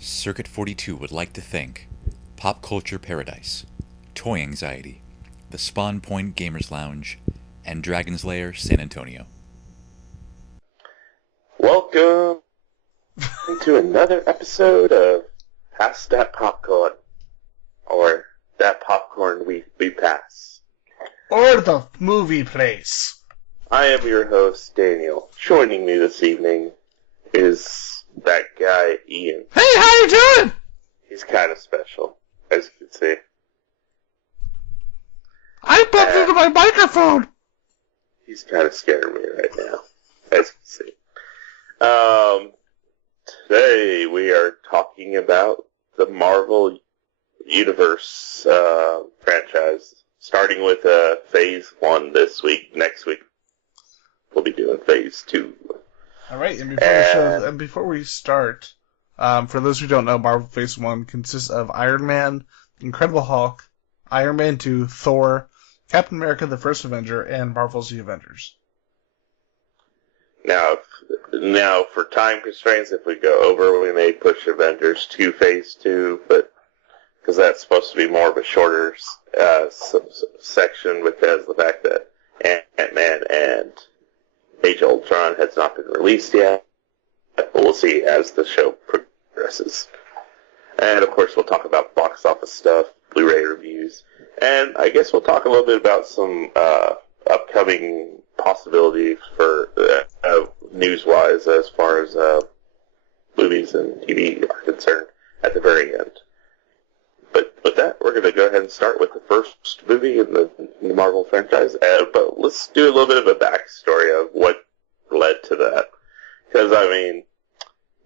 Circuit 42 would like to thank Pop Culture Paradise, Toy Anxiety, the Spawn Point Gamers Lounge, and Dragon's Lair San Antonio. Welcome to another episode of Pass That Popcorn, or That Popcorn We Pass. Or the movie place. I am your host, Daniel. Joining me this evening is that guy, Ian. Hey, how you doing? He's kind of special, as you can see. I bumped into my microphone. He's kind of scaring me right now, as you can see. Today we are talking about the Marvel Universe franchise, starting with Phase 1 this week. Next week we'll be doing Phase 2. Alright, and before we start, for those who don't know, Marvel Phase 1 consists of Iron Man, Incredible Hulk, Iron Man 2, Thor, Captain America the First Avenger, and Marvel's The Avengers. Now, for time constraints, if we go over, we may push Avengers to Phase 2, but because that's supposed to be more of a shorter section because of the fact that Ant-Man and Age of Ultron has not been released yet, but we'll see as the show progresses. And, of course, we'll talk about box office stuff, Blu-ray reviews, and I guess we'll talk a little bit about some upcoming possibilities for news-wise as far as movies and TV are concerned at the very end. But with that, we're going to go ahead and start with the first movie in the Marvel franchise. But let's do a little bit of a backstory of what led to that. Because, I mean,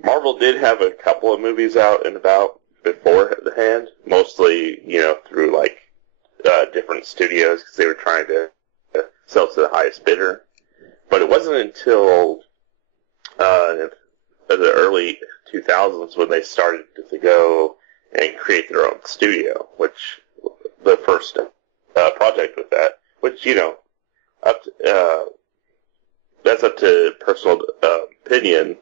Marvel did have a couple of movies out and about beforehand, mostly, through, different studios because they were trying to sell to the highest bidder. But it wasn't until the early 2000s when they started to go and create their own studio, which the first project with that, which, that's up to personal opinion,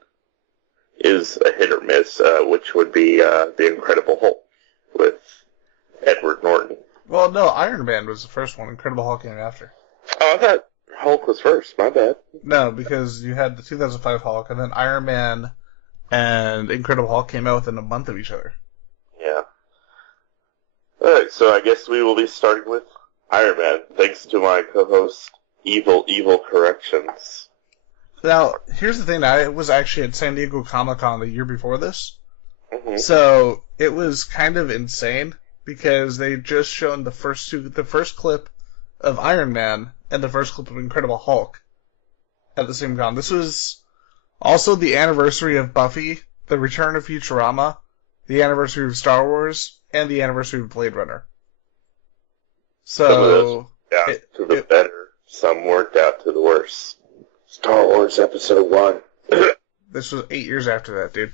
is a hit or miss, which would be The Incredible Hulk with Edward Norton. Well, no, Iron Man was the first one. Incredible Hulk came after. Oh, I thought Hulk was first. My bad. No, because you had the 2005 Hulk, and then Iron Man and Incredible Hulk came out within a month of each other. Yeah. Alright, so I guess we will be starting with Iron Man, thanks to my co-host, Evil Corrections. Now, here's the thing. I was actually at San Diego Comic-Con the year before this. Mm-hmm. So, it was kind of insane, because they just shown the first clip of Iron Man and the first clip of Incredible Hulk at the same con. This was also the anniversary of Buffy, the return of Futurama, the anniversary of Star Wars, and the anniversary of Blade Runner. So, some of those worked out to the better, some worked out to the worse. Star Wars Episode 1. This was 8 years after that, dude.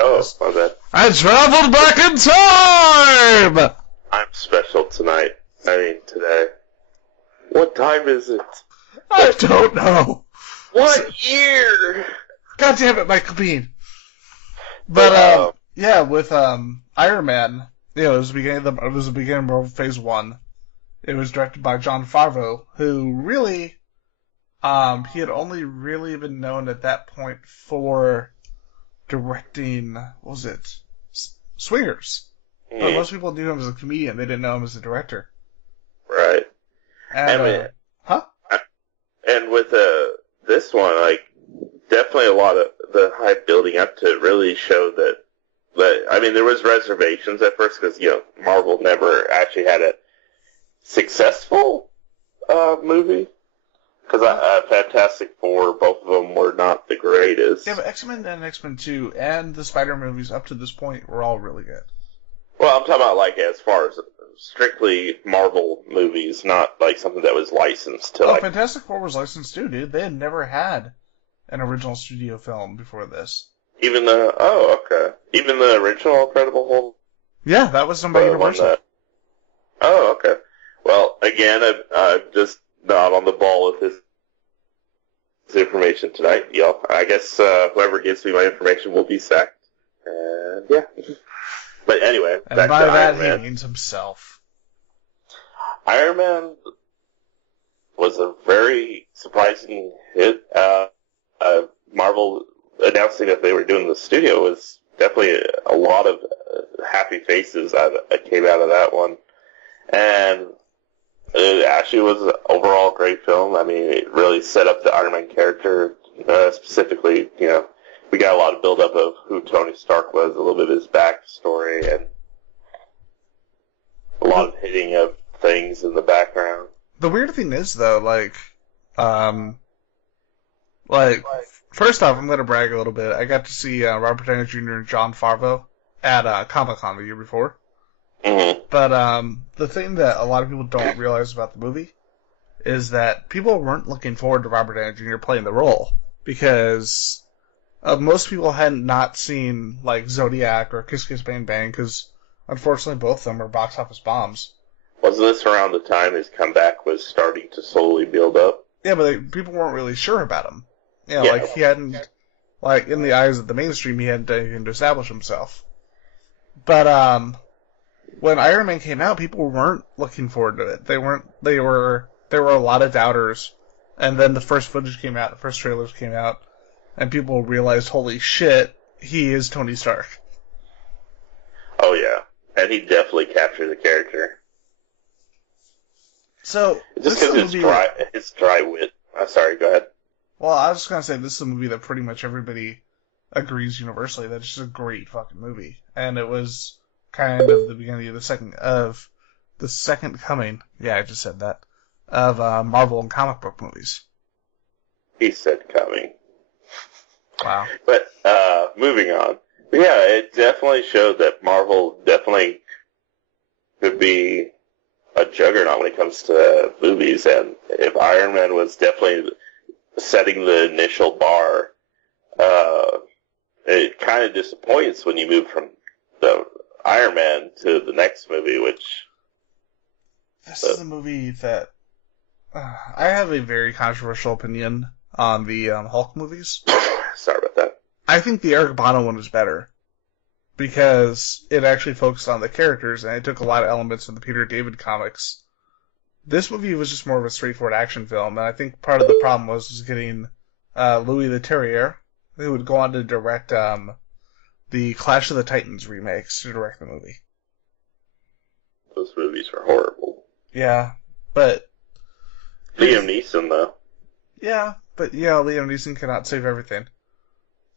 Oh, my bad. I traveled back in time! I'm special tonight. I mean, today. What time is it? I don't know. What year? God damn it, Michael Bean. But, yeah, with Iron Man, it was the beginning of Marvel Phase 1. It was directed by Jon Favreau, who really, he had only really been known at that point for directing, what was it? Swingers. But most people knew him as a comedian, they didn't know him as a director. Right. And, And with this one, definitely a lot of the hype building up to it really showed that, I mean, there was reservations at first because, Marvel never actually had a successful movie. Because Fantastic Four, both of them were not the greatest. Yeah, but X-Men and X-Men 2 and the Spider movies up to this point were all really good. Well, I'm talking about, as far as strictly Marvel movies, not, something that was licensed to, Fantastic Four was licensed too, dude. They had never had an original studio film before this. Even the original Incredible Hulk? Yeah, that was done by Universal. Oh, okay. Well, again, I'm just not on the ball with this information tonight, y'all. I guess whoever gives me my information will be sacked. And yeah. But anyway, And back by to that, Iron Man. he means himself. Iron Man was a very surprising hit. Marvel announcing that they were doing the studio was definitely a lot of happy faces that came out of that one. And it actually was an overall great film. I mean, it really set up the Iron Man character, specifically, we got a lot of build-up of who Tony Stark was, a little bit of his backstory, and a lot of hitting of things in the background. The weird thing is, though, first off, I'm going to brag a little bit. I got to see Robert Downey Jr. and Jon Favreau at Comic-Con the year before. Mm-hmm. But the thing that a lot of people don't realize about the movie is that people weren't looking forward to Robert Downey Jr. playing the role because most people hadn't not seen like Zodiac or Kiss Kiss Bang Bang because unfortunately both of them were box office bombs. Wasn't this around the time his comeback was starting to slowly build up? Yeah, but people weren't really sure about him. Yeah. Like he hadn't, like in the eyes of the mainstream, he hadn't done anything to establish himself. But when Iron Man came out, people weren't looking forward to it. There were a lot of doubters, and then the first footage came out, the first trailers came out, and people realized, holy shit, he is Tony Stark. Oh yeah, and he definitely captured the character. So just because his dry wit. Sorry, go ahead. Well, I was just gonna say this is a movie that pretty much everybody agrees universally that it's just a great fucking movie, and it was kind of the beginning of the second coming. Yeah, I just said that of Marvel and comic book movies. He said coming. Wow. But moving on. But yeah, it definitely showed that Marvel definitely could be a juggernaut when it comes to movies, and if Iron Man was definitely setting the initial bar, it kind of disappoints when you move from the Iron Man to the next movie, which... This is a movie that... I have a very controversial opinion on the Hulk movies. Sorry about that. I think the Eric Bana one was better, because it actually focused on the characters, and it took a lot of elements from the Peter David comics. This movie was just more of a straightforward action film, and I think part of the problem was getting Louis Leterrier, who would go on to direct the Clash of the Titans remakes, to direct the movie. Those movies were horrible. Yeah, but... Liam Neeson, though. Yeah, but Liam Neeson cannot save everything.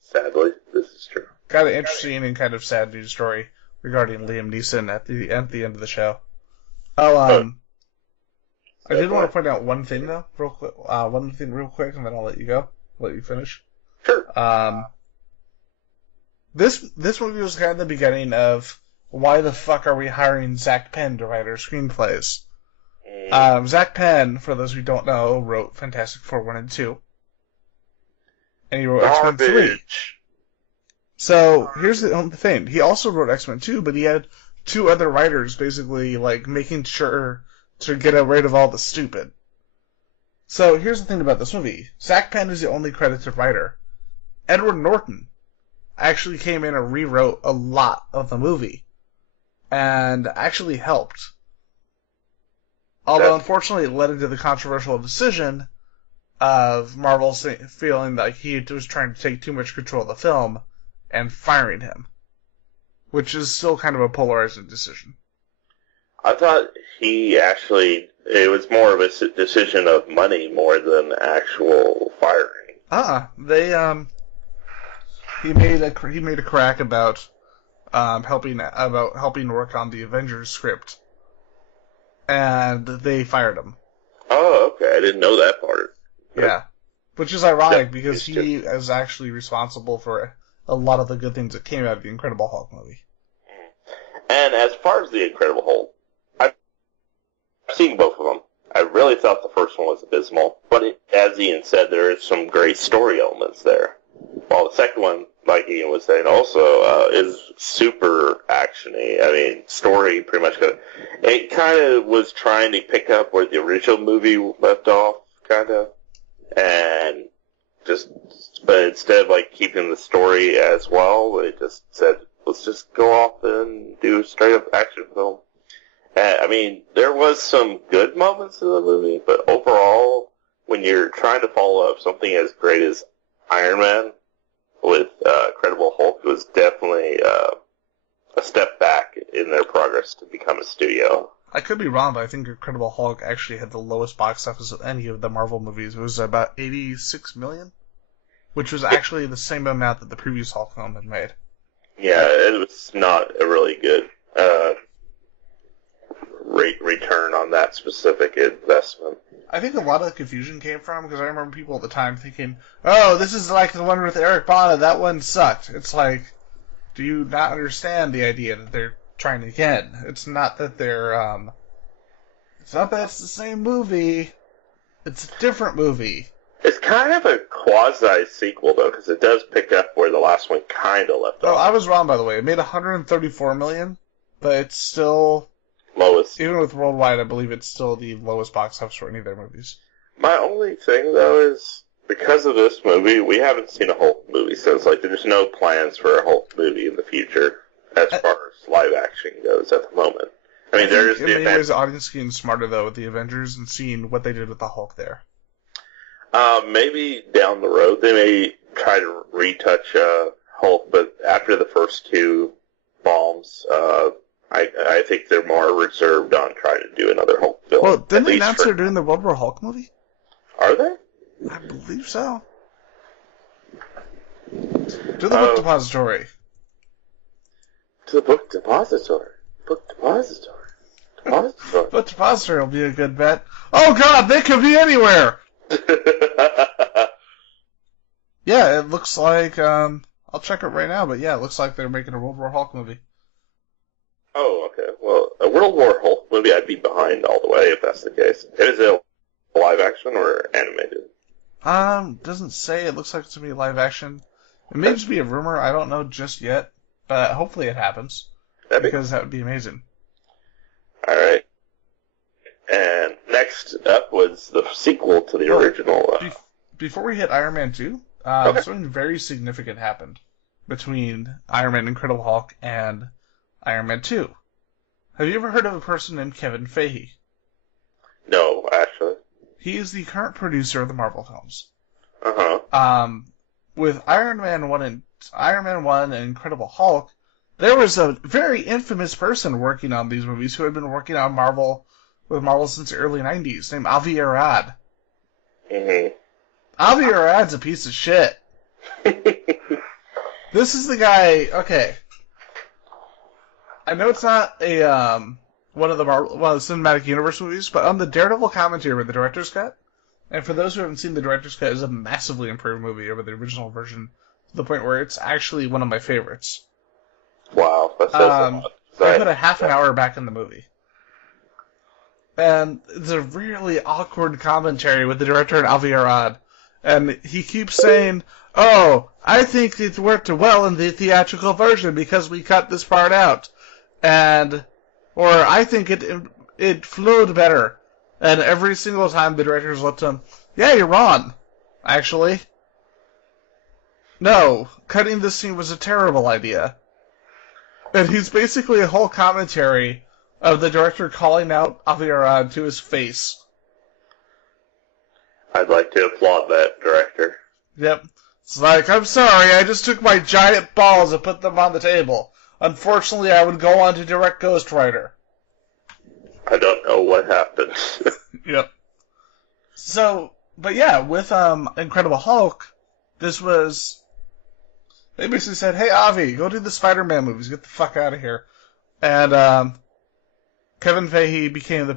Sadly, this is true. Got an interesting and kind of sad news story regarding Liam Neeson at the end of the show. I did want to point out one thing though, real quick. Real quick, and then I'll let you go. Let you finish. Sure. This movie was kind of the beginning of why the fuck are we hiring Zach Penn to write our screenplays? Zach Penn, for those who don't know, wrote Fantastic Four 1 and 2. And he wrote X-Men 3. So, here's the thing. He also wrote X-Men 2, but he had two other writers basically, like, making sure to get rid of all the stupid. So, here's the thing about this movie. Zach Penn is the only credited writer. Edward Norton actually came in and rewrote a lot of the movie. And actually helped. Although, unfortunately, it led into the controversial decision of Marvel feeling like he was trying to take too much control of the film and firing him. Which is still kind of a polarizing decision. I thought it was more of a decision of money more than actual firing. He made a crack about helping work on the Avengers script. And they fired him. Oh, okay. I didn't know that part. Yeah. Which is ironic because he is actually responsible for a lot of the good things that came out of the Incredible Hulk movie. And as far as the Incredible Hulk, I've seen both of them. I really thought the first one was abysmal, but as Ian said, there is some great story elements there. While the second one, like Ian was saying also, is super actiony. I mean, story pretty much it kind of was trying to pick up where the original movie left off, kind of. And But instead of like keeping the story as well, they just said, let's just go off and do a straight up action film. And, I mean, there was some good moments in the movie, but overall, when you're trying to follow up something as great as Iron Man with Incredible Hulk, it was definitely a step back in their progress to become a studio. I could be wrong, but I think Incredible Hulk actually had the lowest box office of any of the Marvel movies. It was about 86 million, which was actually the same amount that the previous Hulk film had made. Yeah, it was not a really good return on that specific investment. I think a lot of the confusion came from, because I remember people at the time thinking, oh, this is like the one with Eric Bana, that one sucked. It's like, do you not understand the idea that they're trying again? It's not that they're, it's not that it's the same movie. It's a different movie. It's kind of a quasi-sequel, though, because it does pick up where the last one kind of left off. Oh, I was wrong, by the way. It made 134 million, but it's still... lowest. Even with worldwide, I believe it's still the lowest box office for any of their movies. My only thing, though, is because of this movie, we haven't seen a Hulk movie since. Like, there's no plans for a Hulk movie in the future as far as live action goes at the moment. I mean, there is the in many ways, the audience getting smarter, though, with the Avengers and seeing what they did with the Hulk there. Maybe down the road they may try to retouch Hulk, but after the first two bombs, I think they're more reserved on trying to do another Hulk film. Well, didn't they announce they're doing the World War Hulk movie? Are they? I believe so. To the book depository. To the book depository. Book depository. Depository. Book depository will be a good bet. Oh god, they could be anywhere! Yeah, it looks like, I'll check it right now, but yeah, it looks like they're making a World War Hulk movie. Oh, okay. Well, a World War Hulk movie, I'd be behind all the way if that's the case. Is it live action or animated? Doesn't say. It looks like it's gonna be live action. It may just be a rumor. I don't know just yet, but hopefully it happens. Because that would be amazing. Alright. And next up was the sequel to the original. Before we hit Iron Man 2, something very significant happened between Iron Man Incredible Hulk and Iron Man 2. Have you ever heard of a person named Kevin Feige? No, actually. He is the current producer of the Marvel films. Uh-huh. With Iron Man 1 and Incredible Hulk, there was a very infamous person working on these movies who had been working on Marvel since the early 90s, named Avi Arad. Mm-hmm. Avi Arad's a piece of shit. This is the guy, okay. I know it's not a one of the Cinematic Universe movies, but on the Daredevil commentary with the director's cut, and for those who haven't seen the director's cut, it's a massively improved movie over the original version, to the point where it's actually one of my favorites. Wow, that says a lot. I put a half an hour back in the movie. And it's a really awkward commentary with the director and Avi Arad. And he keeps saying, oh, I think it worked well in the theatrical version because we cut this part out. Or I think it flowed better. And every single time the directors looked at him, yeah, you're wrong, actually. No, cutting this scene was a terrible idea. And he's basically a whole commentary of the director calling out Avi Arad to his face. I'd like to applaud that director. Yep. It's like, I'm sorry, I just took my giant balls and put them on the table. Unfortunately, I would go on to direct Ghost Rider. I don't know what happened. Yep. So, but yeah, with Incredible Hulk, this was... They basically said, hey, Avi, go do the Spider-Man movies. Get the fuck out of here. And Kevin Feige became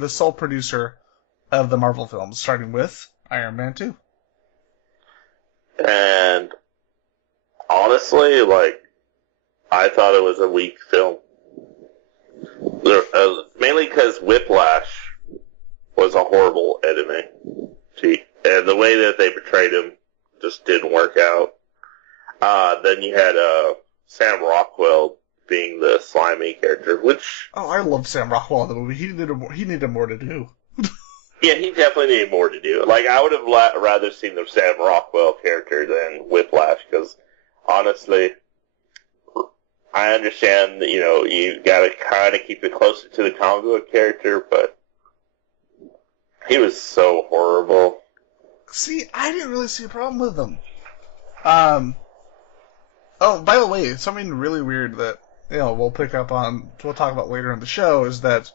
the sole producer of the Marvel films, starting with Iron Man 2. And honestly, I thought it was a weak film. Mainly because Whiplash was a horrible enemy. And the way that they portrayed him just didn't work out. Then you had Sam Rockwell being the slimy character, which... Oh, I loved Sam Rockwell in the movie. He needed more to do. Yeah, he definitely needed more to do. Like, I would have rather seen the Sam Rockwell character than Whiplash, because, honestly, I understand that, you gotta kind of keep it closer to the comic book character, but he was so horrible. See, I didn't really see a problem with him. Oh, by the way, something really weird that, we'll talk about later in the show is that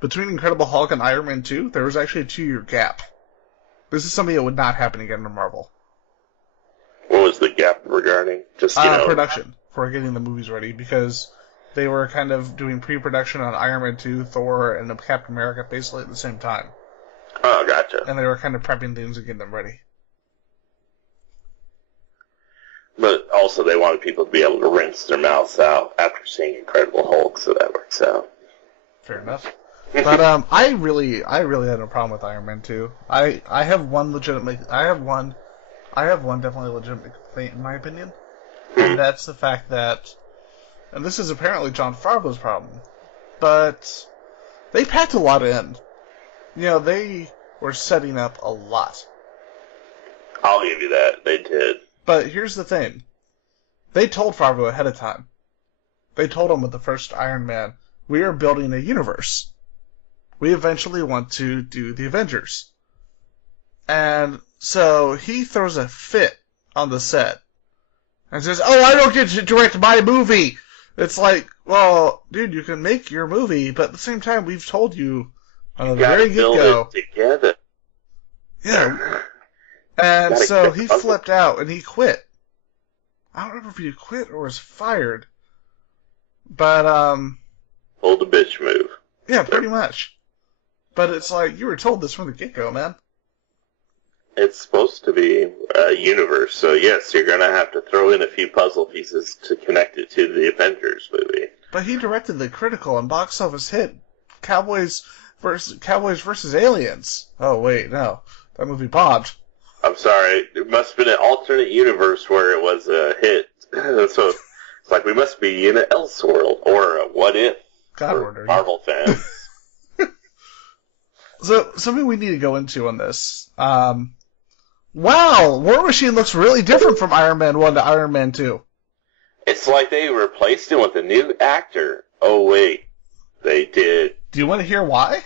between Incredible Hulk and Iron Man 2, there was actually a 2-year gap. This is something that would not happen again in Marvel. What was the gap regarding? Just, production for getting the movies ready, because they were kind of doing pre-production on Iron Man 2, Thor, and Captain America basically at the same time. Oh, gotcha. And they were kind of prepping things and getting them ready. But also they wanted people to be able to rinse their mouths out after seeing Incredible Hulk, so that works out. Fair enough. But I really had no problem with Iron Man 2. I have one definitely legitimate complaint in my opinion. And that's the fact that, and this is apparently Jon Favreau's problem, but they packed a lot in. They were setting up a lot. I'll give you that. They did. But here's the thing. They told Favreau ahead of time. They told him with the first Iron Man, we are building a universe. We eventually want to do the Avengers. And so he throws a fit on the set and says, oh, I don't get to direct my movie. It's like, well, dude, you can make your movie, but at the same time, we've told you on the very get-go. Together. Yeah. And so he flipped out and he quit. I don't remember if he quit or was fired. But, Pulled the bitch move. Yeah, pretty much. But it's like, you were told this from the get-go, man. It's supposed to be a universe, so yes, you're gonna have to throw in a few puzzle pieces to connect it to the Avengers movie. But he directed the critical and box office hit Cowboys versus Aliens. Oh, wait, no. That movie bombed. I'm sorry, it must have been an alternate universe where it was a hit. So it's like we must be in an Elseworld or a What If for Marvel fans. So, something we need to go into on this. Wow, War Machine looks really different from Iron Man 1 to Iron Man 2. It's like they replaced him with a new actor. Oh, wait. They did. Do you want to hear why?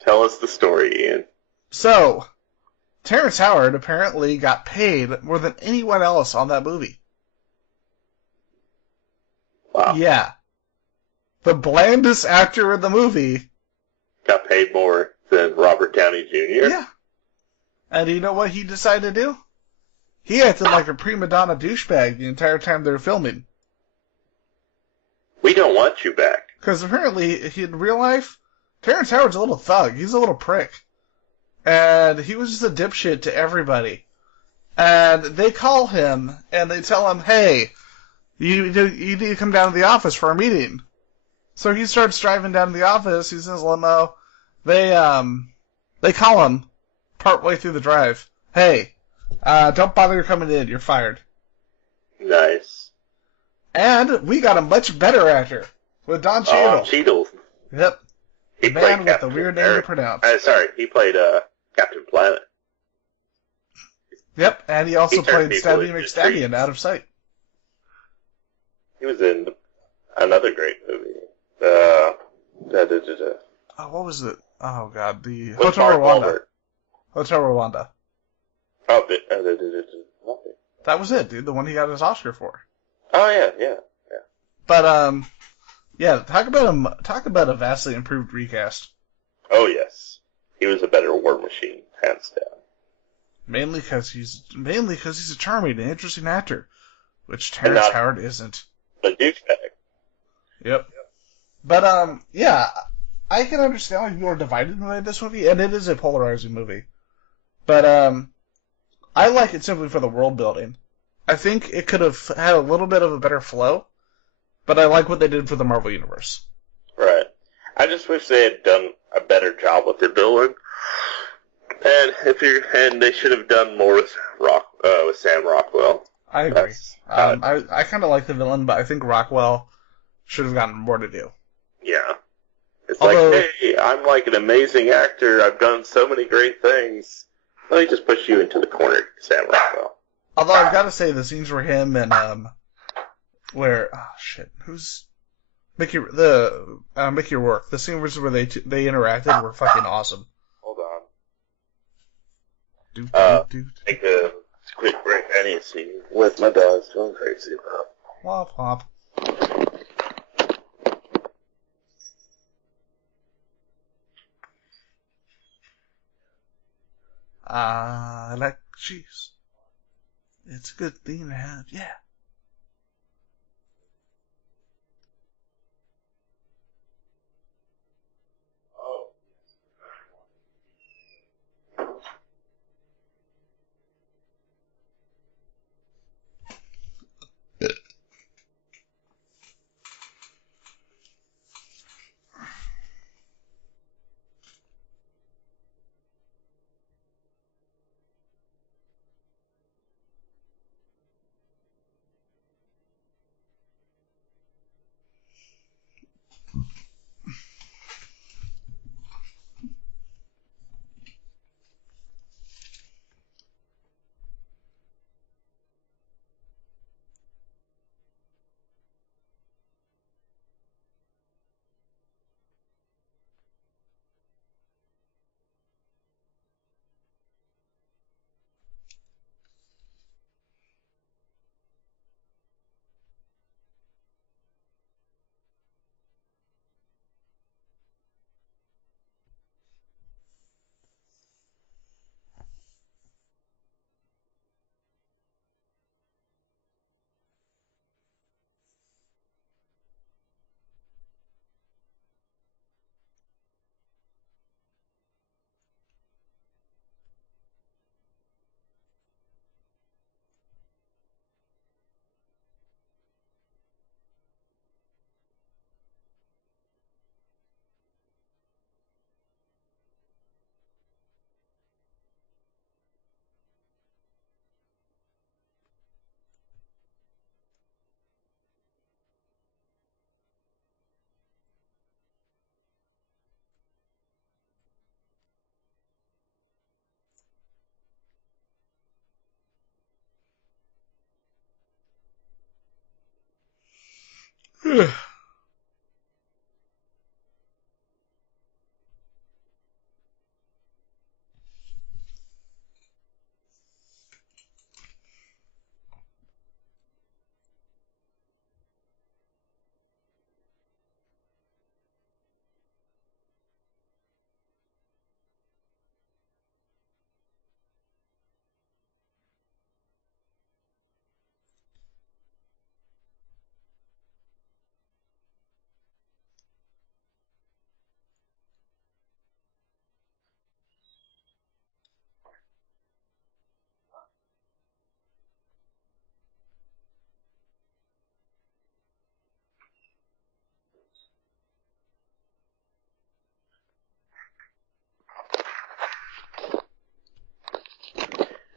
Tell us the story, Ian. So, Terrence Howard apparently got paid more than anyone else on that movie. Wow. Yeah. The blandest actor in the movie got paid more than Robert Downey Jr.? Yeah. And you know what he decided to do? He acted like a prima donna douchebag the entire time they were filming. We don't want you back. Because apparently, in real life, Terrence Howard's a little thug. He's a little prick. And he was just a dipshit to everybody. And they call him, and they tell him, hey, you need to come down to the office for a meeting. So he starts driving down to the office. He's in his limo. They call him partway through the drive. Hey, don't bother coming in. You're fired. Nice. And we got a much better actor with Don Cheadle. Cheadle. Yep. He the played man with Captain the weird name to pronounce. Sorry, he played Captain Planet. Yep, and he also played Stabby McStabby in Out of Sight. He was in another great movie. Oh, what was it? Oh, God. The With Hotel Mark Rwanda. Wahlberg. Hotel Rwanda. Oh, That was it, dude. The one he got his Oscar for. Oh, yeah. But, yeah, talk about a vastly improved recast. Oh, yes. He was a better War Machine, hands down. Mainly because he's a charming and interesting actor, which Terrence Howard isn't. A douchebag. Yep. But, yeah, I can understand why people are divided by this movie, and it is a polarizing movie. But, I like it simply for the world building. I think it could have had a little bit of a better flow, but I like what they did for the Marvel Universe. Right. I just wish they had done a better job with their villain. And they should have done more with Sam Rockwell. I agree. I kind of like the villain, but I think Rockwell should have gotten more to do. Yeah. It's Although, like, hey, I'm like an amazing actor. I've done so many great things. Let me just push you into the corner, Sam Rockwell. although I've got to say, the scenes where him and where who's Mickey Mickey Rourke, the scenes where they interacted were fucking awesome. Hold on. Take a quick break. I need to see what my dog's going crazy about. Womp womp. I like cheese. It's a good thing to have, yeah.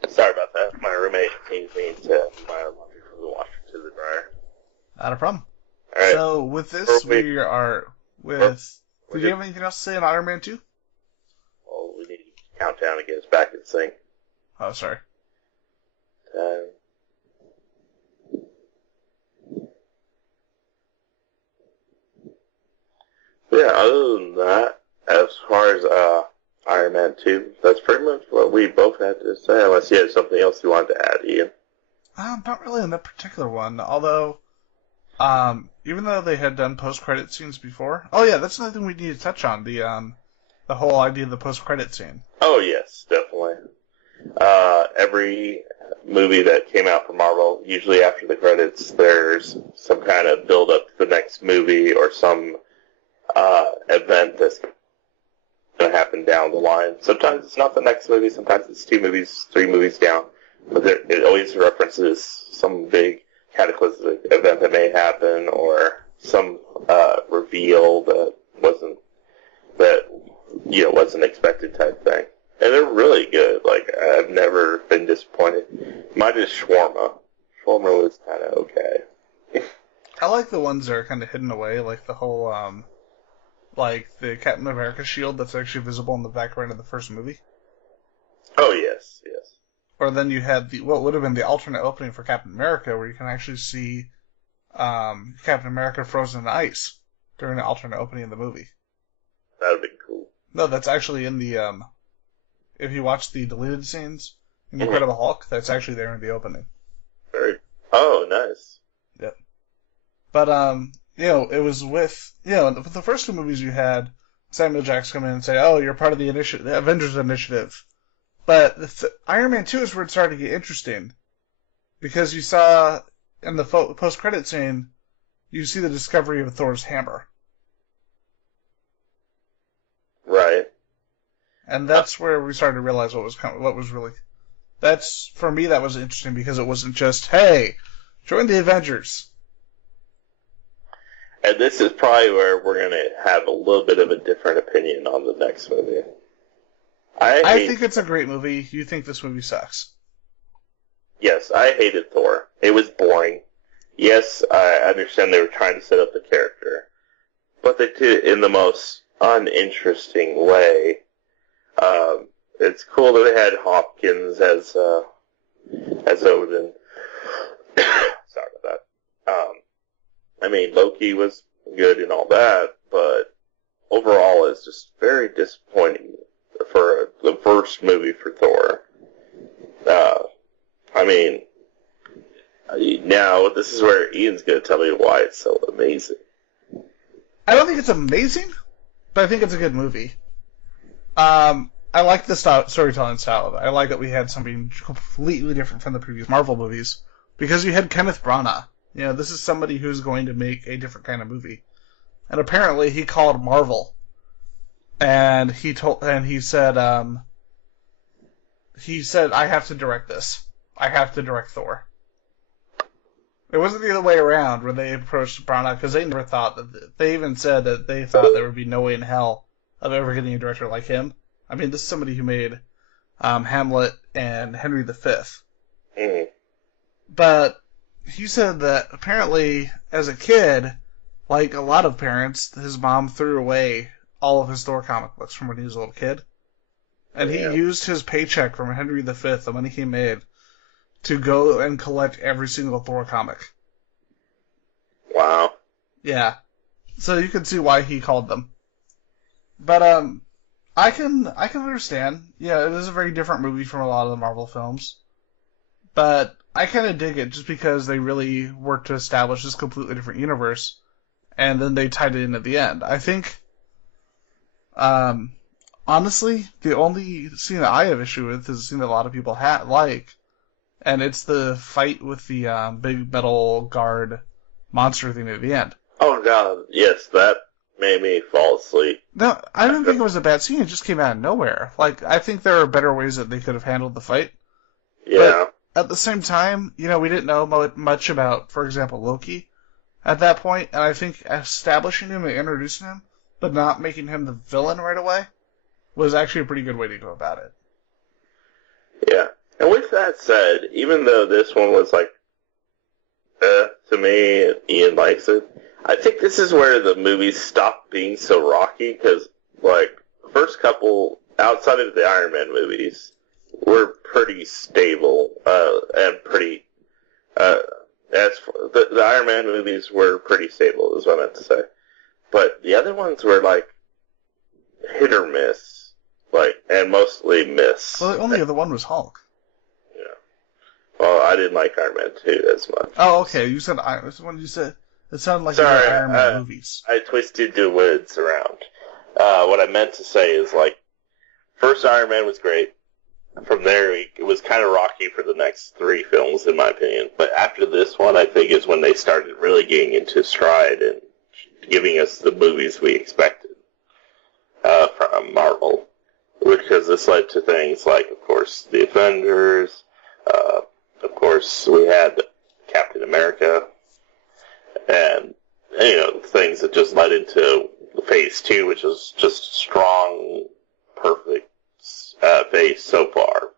Sorry about that. My roommate needs me to move my laundry from the washer to the dryer. Not a problem. All right. So, with this, we are with... Did you have anything else to say on Iron Man 2? Well, we need to count down to get us back in sync. Oh, sorry. 10. Yeah, other than that, as far as Iron Man 2, that's pretty much what we both had to say, unless you had something else you wanted to add, Ian. Not really in that particular one, although, even though they had done post-credit scenes before... Oh yeah, that's another thing we need to touch on, the whole idea of the post-credit scene. Oh, yes, definitely. Every movie that came out from Marvel, usually after the credits, there's some kind of build-up to the next movie or some event that's going to happen down the line. Sometimes it's not the next movie, sometimes it's 2 movies, 3 movies down, but it always references some big cataclysmic event that may happen or some reveal that wasn't expected type thing. And they're really good. Like, I've never been disappointed. Mine is Shawarma. Shawarma was kind of okay. I like the ones that are kind of hidden away, like the whole, like the Captain America shield that's actually visible in the background of the first movie. Oh, yes, yes. Or then you had what would have been the alternate opening for Captain America, where you can actually see Captain America frozen in ice during the alternate opening of the movie. That would be cool. No, that's actually in the if you watch the deleted scenes in the Incredible Hulk, that's actually there in the opening. Oh, nice. Yep. But it was with with the first two movies you had Samuel Jackson come in and say, "Oh, you're part of the Avengers initiative." But Iron Man 2 is where it started to get interesting, because you saw in the post-credit scene, you see the discovery of Thor's hammer. Right. And that's where we started to realize what was really. For me, that was interesting, because it wasn't just, hey, join the Avengers. And this is probably where we're going to have a little bit of a different opinion on the next movie. I think it's a great movie. You think this movie sucks. Yes, I hated Thor. It was boring. Yes, I understand they were trying to set up the character, but they did it in the most uninteresting way. It's cool that they had Hopkins as Odin. Sorry about that. I mean, Loki was good and all that, but overall it's just very disappointing for the first movie for Thor. I mean, now this is where Ian's going to tell me why it's so amazing. I don't think it's amazing, but I think it's a good movie. I like the storytelling style of it. I like that we had something completely different from the previous Marvel movies, because you had Kenneth Branagh. This is somebody who's going to make a different kind of movie. And apparently he called Marvel, and he said, I have to direct this. I have to direct Thor. It wasn't the other way around where they approached Branagh, because they never thought they even said that they thought there would be no way in hell of ever getting a director like him. I mean, this is somebody who made Hamlet and Henry V. Mm. But he said that apparently, as a kid, like a lot of parents, his mom threw away all of his Thor comic books from when he was a little kid. And he used his paycheck from Henry V, the money he made, to go and collect every single Thor comic. Wow. Yeah. So you can see why he called them. But I can understand. Yeah, it is a very different movie from a lot of the Marvel films. But I kind of dig it just because they really worked to establish this completely different universe, and then they tied it in at the end. I think, honestly, the only scene that I have issue with is a scene that a lot of people like, and it's the fight with the big metal guard monster thing at the end. Oh god, yes, that made me fall asleep. No, I don't think it was a bad scene. It just came out of nowhere. Like, I think there are better ways that they could have handled the fight. Yeah. But at the same time, we didn't know much about, for example, Loki at that point, and I think establishing him and introducing him, but not making him the villain right away, was actually a pretty good way to go about it. Yeah. And with that said, even though this one was like, to me, and Ian likes it, I think this is where the movies stopped being so rocky, because, like, first couple, outside of the Iron Man movies, were pretty stable, and pretty, the Iron Man movies were pretty stable, is what I meant to say. But the other ones were, like, hit or miss, and mostly miss. Well, the only other one was Hulk. Yeah. Well, I didn't like Iron Man 2 as much. Oh, okay, you said Iron Man. When you said, it sounded like Sorry, Iron Man movies. I twisted the words around. What I meant to say is, like, first Iron Man was great. From there, it was kind of rocky for the next 3 films, in my opinion. But after this one, I think is when they started really getting into stride and giving us the movies we expected from Marvel. Because this led to things like, of course, the Avengers. Of course, we had Captain America. And, things that just led into Phase 2, which is just strong, perfect phase so far.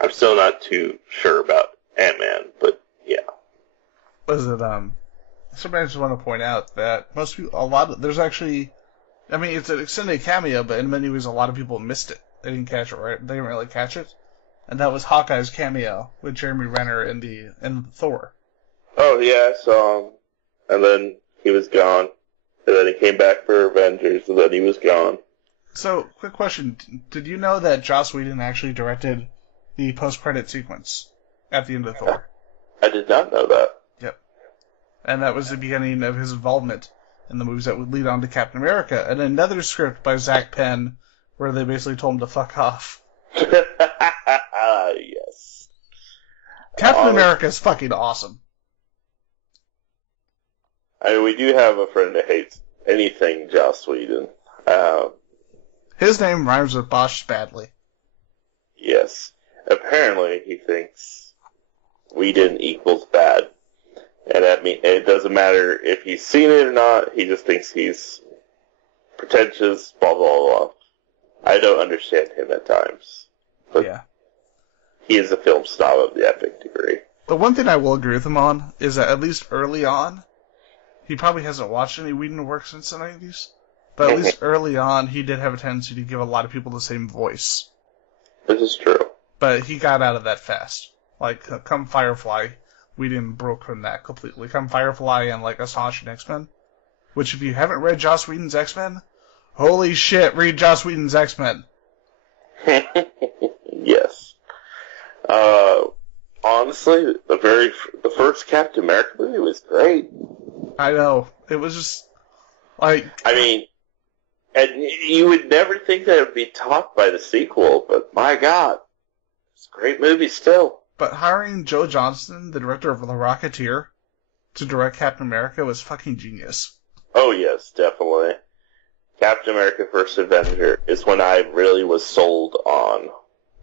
I'm still not too sure about Ant-Man, but yeah. Was it, somebody I just want to point out that most people, there's actually I mean, it's an extended cameo, but in many ways, a lot of people missed it. They didn't catch it, right? They didn't really catch it. And that was Hawkeye's cameo with Jeremy Renner in Thor. Oh, yeah, I saw him. And then he was gone. And then he came back for Avengers, and then he was gone. So, quick question. Did you know that Joss Whedon actually directed the post-credit sequence at the end of Thor? I did not know that. Yep. And that was the beginning of his involvement in the movies that would lead on to Captain America. And another script by Zach Penn, where they basically told him to fuck off. Yes. Captain America is fucking awesome. I mean, we do have a friend that hates anything Joss Whedon. His name rhymes with Bosch badly. Yes. Apparently, he thinks Whedon equals bad. And that means it doesn't matter if he's seen it or not, he just thinks he's pretentious, blah, blah, blah. I don't understand him at times. But yeah. He is a film snob of the epic degree. The one thing I will agree with him on is that at least early on, he probably hasn't watched any Whedon work since the 90s, but at least early on, he did have a tendency to give a lot of people the same voice. This is true. But he got out of that fast. Like, come Firefly, Whedon broke from that completely. Come Firefly and, like, Astonishing X-Men, which if you haven't read Joss Whedon's X-Men, holy shit, read Joss Whedon's X-Men. Yes. Honestly, the first Captain America movie was great. I know. It was just, like... I mean, and you would never think that it would be topped by the sequel, but my god, it's a great movie still. But hiring Joe Johnston, the director of The Rocketeer, to direct Captain America was fucking genius. Oh yes, definitely. Captain America First Avenger is when I really was sold on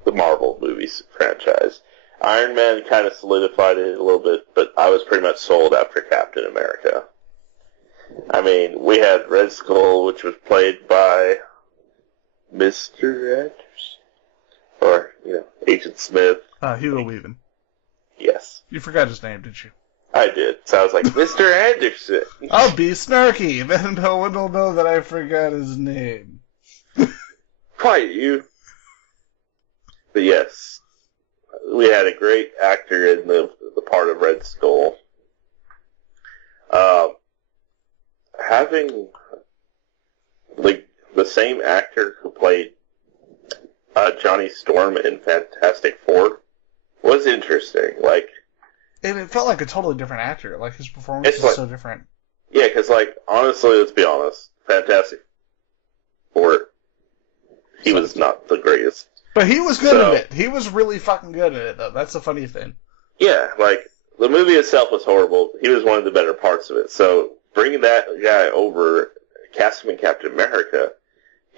the Marvel movies franchise. Iron Man kind of solidified it a little bit, but I was pretty much sold after Captain America. I mean, we had Red Skull, which was played by Mr. Anderson, or, Agent Smith. Hugo Weaving. Yes. You forgot his name, didn't you? I did. So I was like, Mr. Anderson. I'll be snarky, then no one will know that I forgot his name. Quiet you. But yes, we had a great actor in the part of Red Skull. Having the same actor who played Johnny Storm in Fantastic Four was interesting. And it felt like a totally different actor. Like, his performance was so different. Yeah, because, honestly, let's be honest, Fantastic Four, he was not the greatest. But he was good at it. He was really fucking good at it, though. That's the funny thing. Yeah, the movie itself was horrible. He was one of the better parts of it. So, bringing that guy over, casting him in Captain America,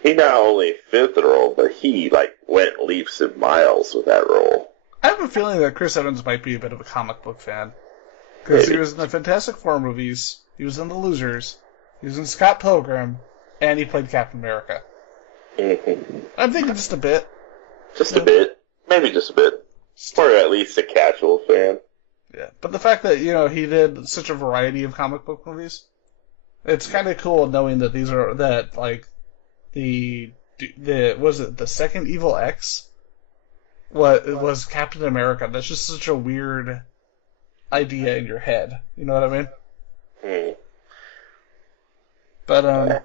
he not only fit the role, but he, went leaps and miles with that role. I have a feeling that Chris Evans might be a bit of a comic book fan. Because he was in the Fantastic Four movies, he was in The Losers, he was in Scott Pilgrim, and he played Captain America. Mm-hmm. I'm thinking just a bit. Just a bit. Maybe just a bit. Or at least a casual fan. Yeah, but the fact that, he did such a variety of comic book movies, it's kind of cool knowing that was it the second Evil X? It was Captain America. That's just such a weird idea in your head. You know what I mean? Hmm. But,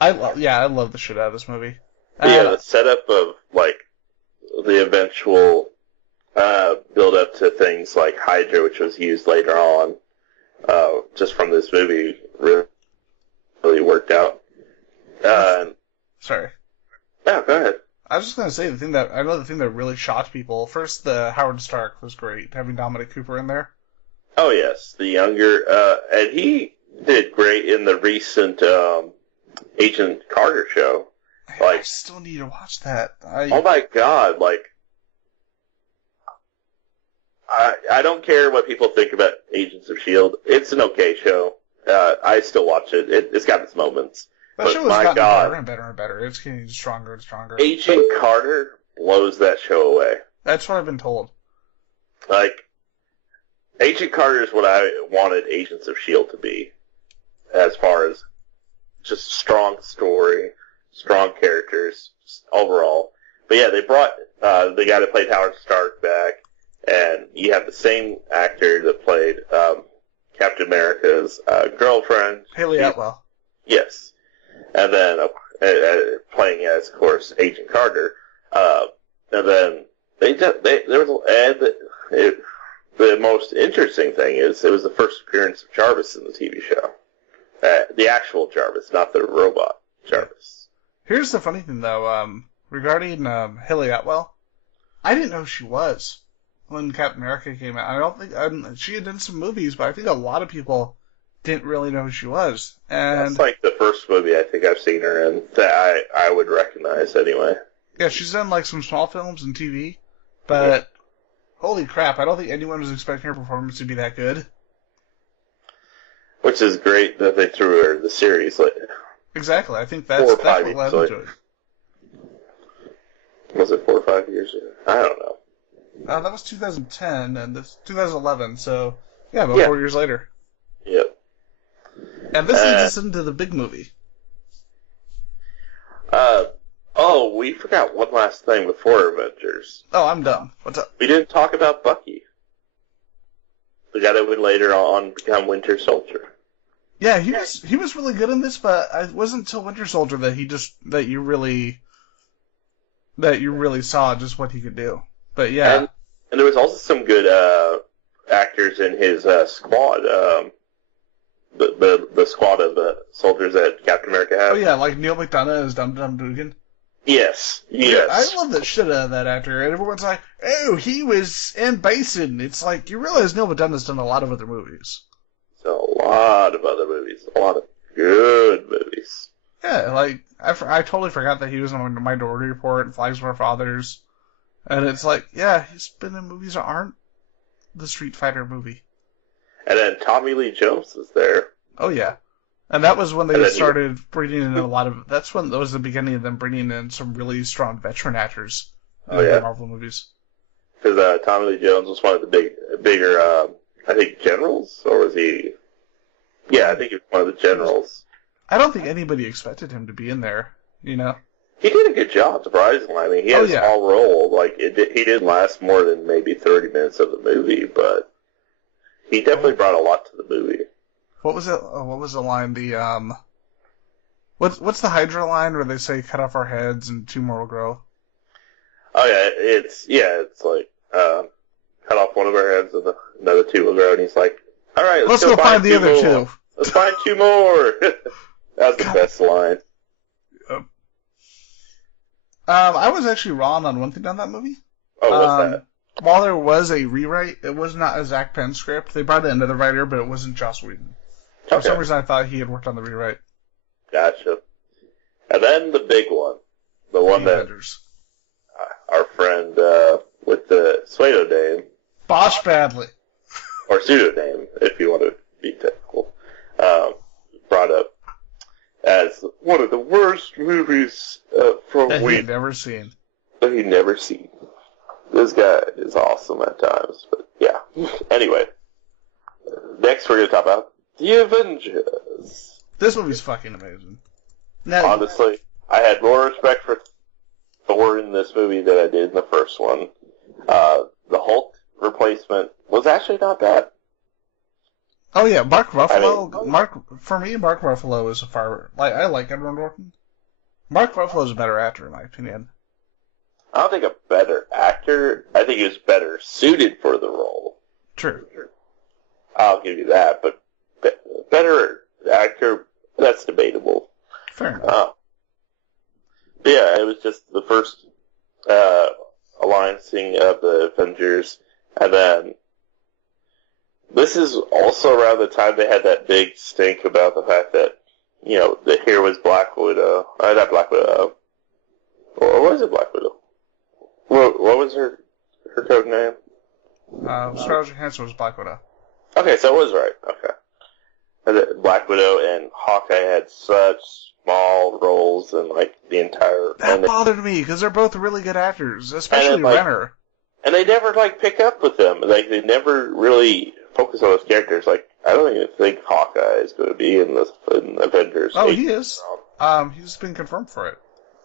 I love the shit out of this movie. The setup of, the eventual build-up to things like Hydra, which was used later on, just from this movie, really worked out. Sorry. No, go ahead. I was just going to say the thing that really shocked people. First, the Howard Stark was great, having Dominic Cooper in there. Oh, yes, the younger, and he did great in the recent Agent Carter show. I still need to watch that. Oh my god, I don't care what people think about Agents of S.H.I.E.L.D. It's an okay show. I still watch it. It's got its moments. That show has gotten better and better and better. It's getting stronger and stronger. Agent Carter blows that show away. That's what I've been told. Agent Carter is what I wanted Agents of S.H.I.E.L.D. to be, as far as just strong story, strong characters overall. But yeah, they brought the guy that played Howard Stark back, and you have the same actor that played Captain America's girlfriend. Haley Atwell. Yes. And then playing as, of course, Agent Carter. And then the most interesting thing is it was the first appearance of Jarvis in the TV show. The actual Jarvis, not the robot Jarvis. Here's the funny thing, though, regarding Haley Atwell. I didn't know who she was when Captain America came out. I don't think she had done some movies, but I think a lot of people didn't really know who she was. And that's like the first movie I think I've seen her in that I would recognize anyway. Yeah, she's done like some small films and TV, but holy crap, I don't think anyone was expecting her performance to be that good. Which is great that they threw her in the series. Exactly, I think that's what led into it. Was it 4 or 5 years ago? I don't know. That was 2010, and this 2011, so yeah, about 4 years later. Yep. And this leads us into the big movie. Oh, we forgot one last thing before Avengers. Oh, I'm dumb. What's up? We didn't talk about Bucky. The guy that would later on become Winter Soldier. Yeah, he was really good in this, but it wasn't until Winter Soldier that you really saw just what he could do. But yeah. And there was also some good actors in his squad. The squad of soldiers that Captain America had. Oh yeah, like Neil McDonough as Dum Dum Dugan. Yes. I love the shit out of that actor. And everyone's like, oh, he was in Basin. It's like, you realize Neil McDonough's done a lot of other movies. A lot of other movies. A lot of good movies. Yeah, like, I totally forgot that he was on Minority Report and Flags of Our Fathers. And it's like, yeah, he's been in movies that aren't the Street Fighter movie. And then Tommy Lee Jones was there. Oh, yeah. And that was when they started bringing in a lot of... That's when that was the beginning of them bringing in some really strong veteran actors in the Marvel movies. Because Tommy Lee Jones was one of the bigger, I think, generals? Or was he... Yeah, I think he was one of the generals. I don't think anybody expected him to be in there, you know? He did a good job, surprisingly. I mean, he had a small role. Like, he didn't last more than maybe 30 minutes of the movie, but he definitely brought a lot to the movie. What was it? What was the line? The what's the Hydra line where they say "cut off our heads and 2 more will grow"? Oh it's like cut off one of our heads and another 2 will grow, and he's like, "All right, let's go find the other 2. Let's find 2 more." That's the best line. I was actually wrong on one thing on that movie. Oh, what's that? While there was a rewrite, it was not a Zach Penn script. They brought in another writer, but it wasn't Joss Whedon. For some reason, I thought he had worked on the rewrite. Gotcha. And then the big one. The one that Avengers. Our friend with the pseudonym. Bosch Badley. Or pseudonym, if you want to be technical. Brought up as one of the worst movies from that he'd never seen. That he'd never seen. This guy is awesome at times, but yeah. Anyway, next we're going to talk about The Avengers. This movie's fucking amazing. Now, honestly, I had more respect for Thor in this movie than I did in the first one. The Hulk replacement was actually not bad. Oh yeah, Mark Ruffalo. Mark Ruffalo is a far. I like Edward Norton. Mark Ruffalo is a better actor, in my opinion. I don't think a better actor. I think he was better suited for the role. True. I'll give you that, but better actor, that's debatable. Fair enough. Yeah, it was just the first alliancing of the Avengers, and then this is also around the time they had that big stink about the fact that, that here was Black Widow. Not Black Widow. Or was it Black Widow? What was her code name? Scarlett Johansson was Black Widow. Okay, so it was right. Okay. And Black Widow and Hawkeye had such small roles in, the entire... That bothered me, because they're both really good actors, especially Renner. And they never, pick up with them. They never really focus on those characters. I don't even think Hawkeye is going to be in Avengers. Oh, he is. He's been confirmed for it.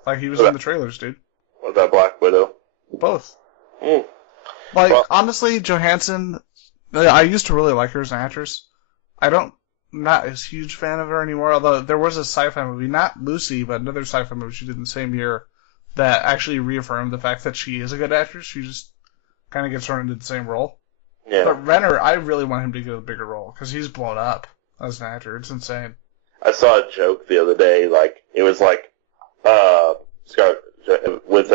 Like, he was in the trailers, dude. What about Black Widow? Both. Mm. Like, honestly, Johansson, I used to really like her as an actress. Not as huge fan of her anymore, although there was a sci-fi movie, not Lucy, but another sci-fi movie she did in the same year that actually reaffirmed the fact that she is a good actress. She just kind of gets thrown into the same role. Yeah. But Renner, I really want him to get a bigger role, because he's blown up as an actor. It's insane. I saw a joke the other day, like, it was like, with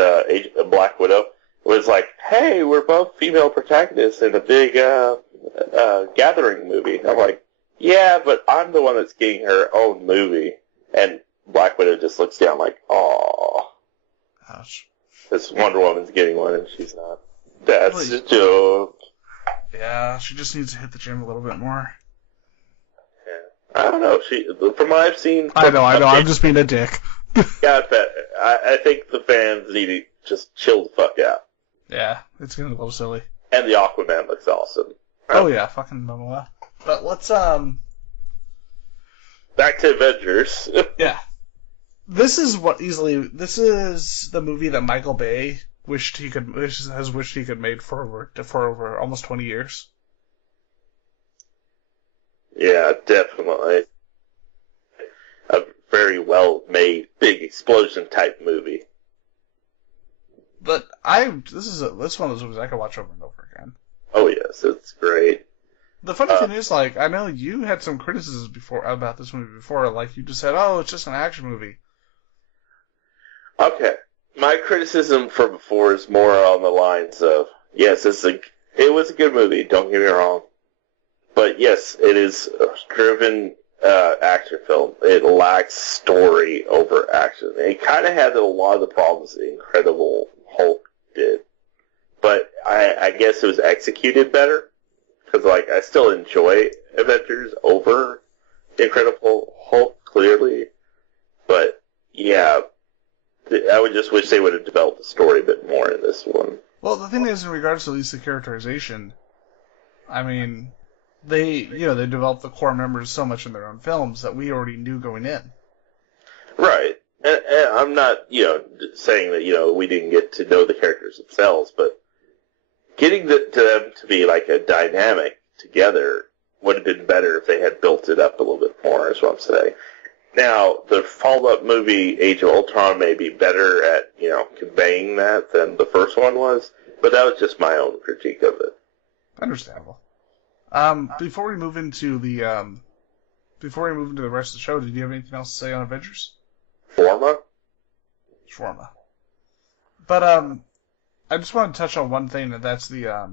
Black Widow, it was like, hey, we're both female protagonists in a big, gathering movie. I'm like, yeah, but I'm the one that's getting her own movie. And Black Widow just looks down like, aww. Ouch. Because Wonder Woman's getting one and she's not. That's a joke. Yeah, she just needs to hit the gym a little bit more. Yeah. I don't know. From what I've seen... I know. I'm just being a dick. Yeah, I think the fans need to just chill the fuck out. Yeah, it's getting a little silly. And the Aquaman looks awesome. Oh yeah, fucking Momoa. But let's back to Avengers. Yeah. This is the movie that Michael Bay has wished he could make for over almost 20 years. Yeah, definitely. A very well-made, big explosion type movie. But this one of those movies I could watch over and over again. Oh yes, it's great. The funny thing is, like, I know you had some criticisms about this movie before. Like, you just said, "Oh, it's just an action movie." Okay, my criticism from before is more on the lines of, yes, it was a good movie. Don't get me wrong, but yes, it is a driven action film. It lacks story over action. It kind of had a lot of the problems the Incredible Hulk did, but I guess it was executed better. Because, like, I still enjoy Avengers over the Incredible Hulk, clearly. But, yeah, I would just wish they would have developed the story a bit more in this one. Well, the thing is, in regards to at least the characterization, I mean, they developed the core members so much in their own films that we already knew going in. Right. And I'm not, saying that, we didn't get to know the characters themselves, but getting to them to be like a dynamic together would have been better if they had built it up a little bit more, is what I'm saying. Now, the follow-up movie, Age of Ultron, may be better at, conveying that than the first one was, but that was just my own critique of it. Understandable. Before we move into the rest of the show, did you have anything else to say on Avengers? Shawarma. But, I just want to touch on one thing, and that's the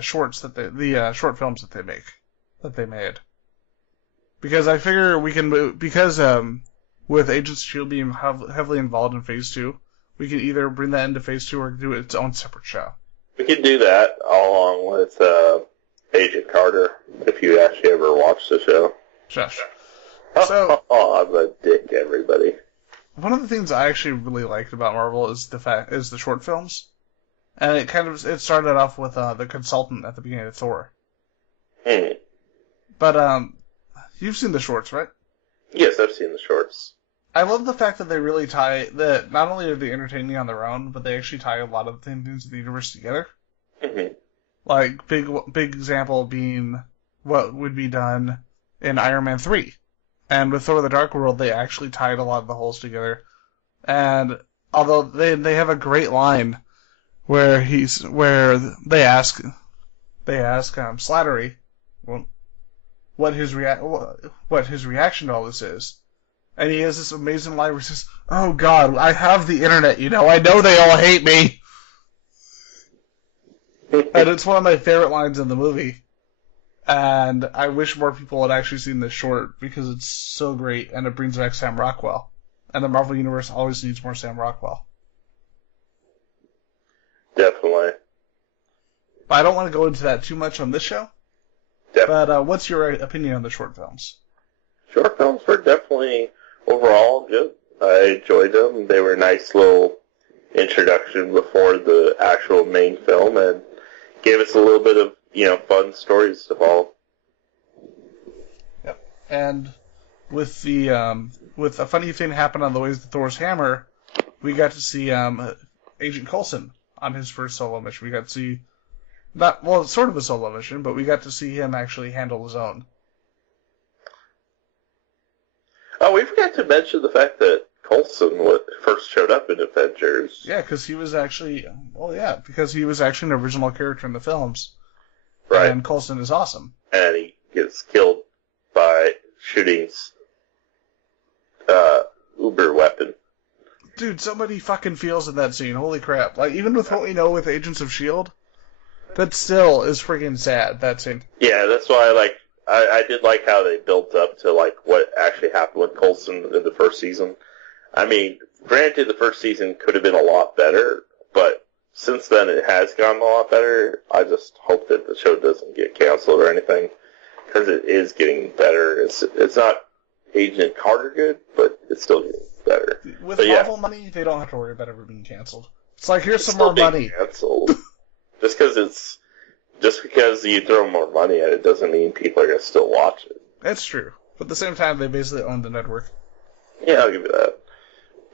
shorts the short films that they made. Because I figure we can with Agents of S.H.I.E.L.D. being heavily involved in Phase 2, we can either bring that into Phase 2 or do its own separate show. We could do that along with Agent Carter, if you actually ever watched the show. Shush. So, I'm a dick, everybody. One of the things I actually really liked about Marvel is the short films, and it started off with the consultant at the beginning of Thor. Hmm. But you've seen the shorts, right? Yes, I've seen the shorts. I love the fact that they really that not only are they entertaining on their own, but they actually tie a lot of things in the universe together. Mm-hmm. Like big example being what would be done in Iron Man 3. And with Thor: The Dark World, they actually tied a lot of the holes together. And although they have a great line where they ask Slattery what his reaction to all this is, and he has this amazing line where he says, "Oh God, I have the internet. I know they all hate me." And it's one of my favorite lines in the movie. And I wish more people had actually seen this short because it's so great and it brings back Sam Rockwell. And the Marvel Universe always needs more Sam Rockwell. Definitely. But I don't want to go into that too much on this show. Definitely. But what's your opinion on the short films? Short films were definitely overall good. I enjoyed them. They were a nice little introduction before the actual main film and gave us a little bit of fun stories to follow. And with a funny thing happened on the way to Thor's hammer, we got to see Agent Coulson on his first solo mission. We got to see sort of a solo mission, but we got to see him actually handle his own. Oh, we forgot to mention the fact that Coulson first showed up in Avengers. Yeah, because he was actually an original character in the films. Right. And Coulson is awesome. And he gets killed by shooting Uber weapon. Dude, so many fucking feels in that scene. Holy crap. Like, even with what we know with Agents of S.H.I.E.L.D., that still is freaking sad, that scene. Yeah, that's why, I did like how they built up to, what actually happened with Coulson in the first season. I mean, granted, the first season could have been a lot better, but since then it has gotten a lot better. I just hope that the show doesn't get canceled or anything, because it is getting better. It's not Agent Carter good, but it's still getting better. With Marvel money, they don't have to worry about ever being canceled. It's like, here's some more money. Canceled. Just because you throw more money at it doesn't mean people are going to still watch it. That's true. But at the same time, they basically own the network. Yeah, I'll give you that.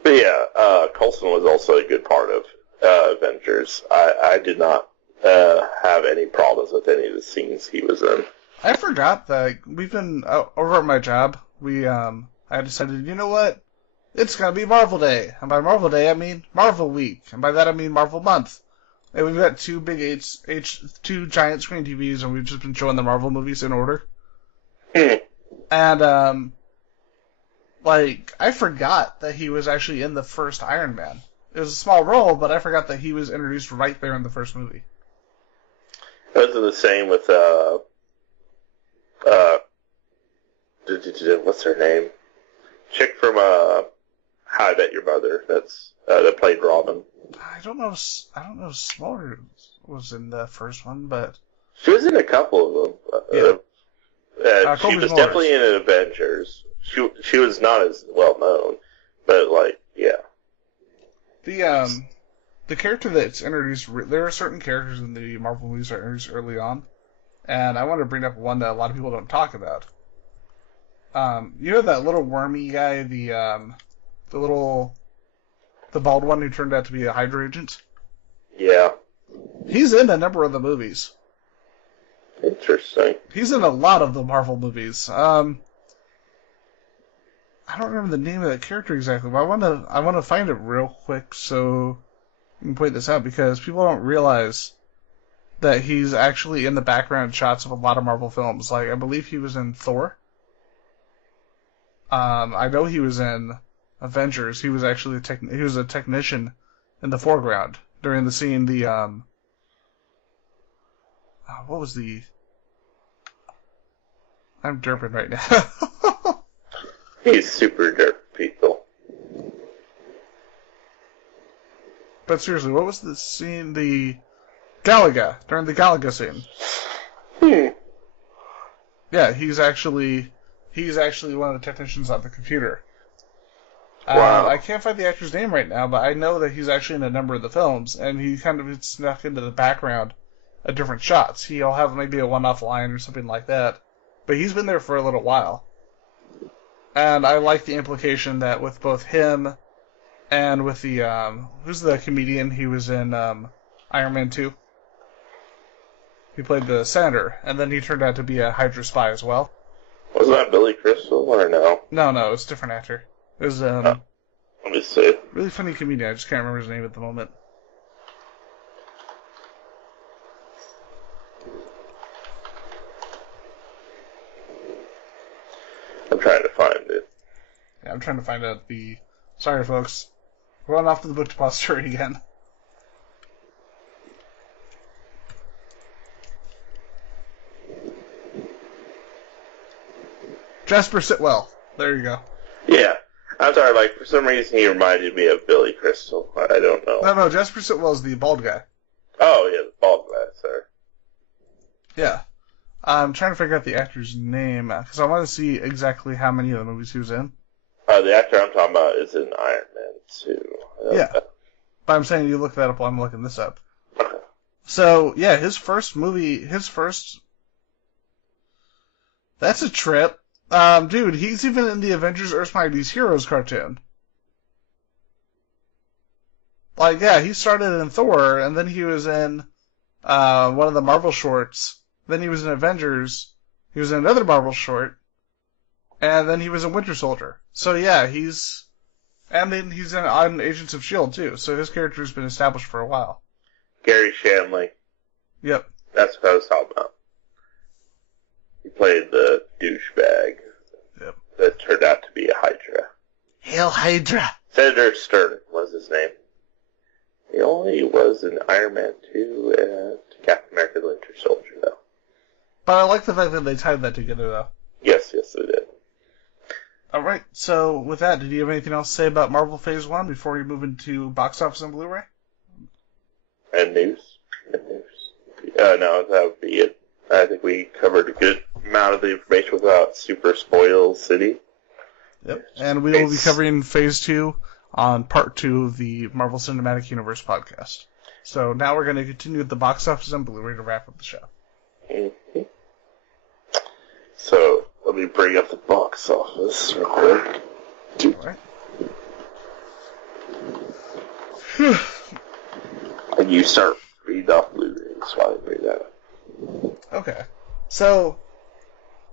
But yeah, Coulson was also a good part of Avengers. I did not have any problems with any of the scenes he was in. I forgot that we've been over at my job. I decided, you know what? It's gonna be Marvel Day, and by Marvel Day I mean Marvel Week, and by that I mean Marvel Month. And we've got two big two giant screen TVs, and we've just been showing the Marvel movies in order. And I forgot that he was actually in the first Iron Man. It was a small role, but I forgot that he was introduced right there in the first movie. It was the same with what's her name? Chick from How I Met Your Mother. That played Robin. I don't know if Smaller was in the first one, but she was in a couple of them. She was definitely in Avengers. She was not as well known, but yeah. The character that's introduced, there are certain characters in the Marvel movies that are introduced early on, and I want to bring up one that a lot of people don't talk about. You know that little wormy guy, the bald one who turned out to be a Hydra agent? Yeah. He's in a number of the movies. Interesting. He's in a lot of the Marvel movies. I don't remember the name of that character exactly, but I want to find it real quick so you can point this out, because people don't realize that he's actually in the background shots of a lot of Marvel films. I believe he was in Thor. I know he was in Avengers. He was actually he was a technician in the foreground during the scene. What was the? I'm derping right now. He's super derp, people. But seriously, what was the scene? The Galaga, during the Galaga scene. Yeah, he's actually one of the technicians on the computer. Wow. I can't find the actor's name right now, but I know that he's actually in a number of the films, and he kind of gets snuck into the background of different shots. He'll have maybe a one-off line or something like that, but he's been there for a little while. And I like the implication that with both him and with the, who's the comedian? He was in Iron Man 2. He played the senator, and then he turned out to be a Hydra spy as well. Wasn't that Billy Crystal, or no? No, it's a different actor. It was, let me see. Really funny comedian. I just can't remember his name at the moment. I'm trying to find it. Yeah, I'm trying to find out the... Sorry, folks. We're going off to the book depository again. Jasper Sitwell. There you go. Yeah. I'm sorry, for some reason he reminded me of Billy Crystal. I don't know. No, Jasper Sitwell's the bald guy. Oh, yeah, the bald guy, sorry. Yeah. I'm trying to figure out the actor's name, because I want to see exactly how many of the movies he was in. The actor I'm talking about is in Iron Man 2. Yeah. But I'm saying you look that up while I'm looking this up. Okay. So, yeah, his first movie, that's a trip. Dude, he's even in the Avengers Earth's Mightiest Heroes cartoon. Like, yeah, he started in Thor, and then he was in one of the Marvel shorts. Then he was in Avengers. He was in another Marvel short, and then he was in Winter Soldier. So yeah, and then he's on Agents of S.H.I.E.L.D. too. So his character's been established for a while. Gary Shandling. Yep. That's what I was talking about. He played the douchebag. Yep. That turned out to be a Hydra. Hail Hydra! Senator Stern was his name. He only was in Iron Man 2 and Captain America the Winter Soldier, though. But I like the fact that they tied that together, though. Yes, they did. Alright, so with that, did you have anything else to say about Marvel Phase 1 before we move into box office and Blu-ray? And news. No, that would be it. I think we covered a good amount of the information without Super Spoil City. Yep, and we will be covering Phase 2 on Part 2 of the Marvel Cinematic Universe podcast. So now we're going to continue with the box office and Blu-ray to wrap up the show. Mm-hmm. So, let me bring up the box office real quick. Alright. And you start reading off Blu-rays while I bring that up. Okay. So,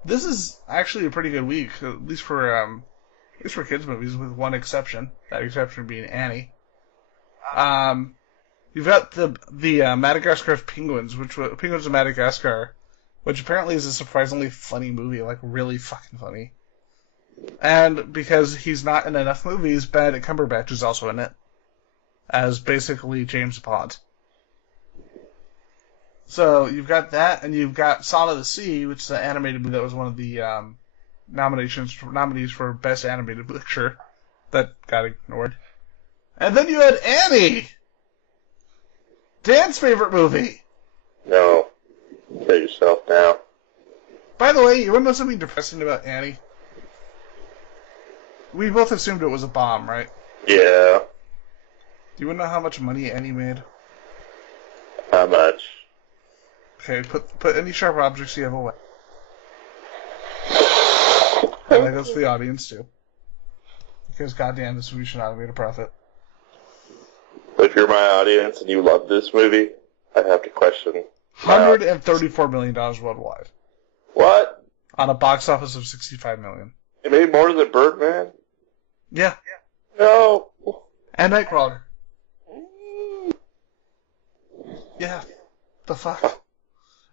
this is actually a pretty good week, at least for kids movies, with one exception. That exception being Annie. You've got the Madagascar Penguins, Penguins of Madagascar, which apparently is a surprisingly funny movie, like really fucking funny. And because he's not in enough movies, Benedict Cumberbatch is also in it, as basically James Bond. So you've got that, and you've got Song of the Sea, which is an animated movie that was one of the nominees for Best Animated Picture that got ignored. And then you had Annie! Dan's favorite movie! No. Kill yourself now. By the way, you want to know something depressing about Annie? We both assumed it was a bomb, right? Yeah. Do you want to know how much money Annie made? How much? Okay, put any sharp objects you have away. And that goes for the audience, too. Because goddamn, this movie should not have made a profit. If you're my audience and you love this movie, I have to question. $134 million worldwide. What? On a box office of $65 million. It made more than Birdman? Yeah. No. And Nightcrawler. Yeah. The fuck?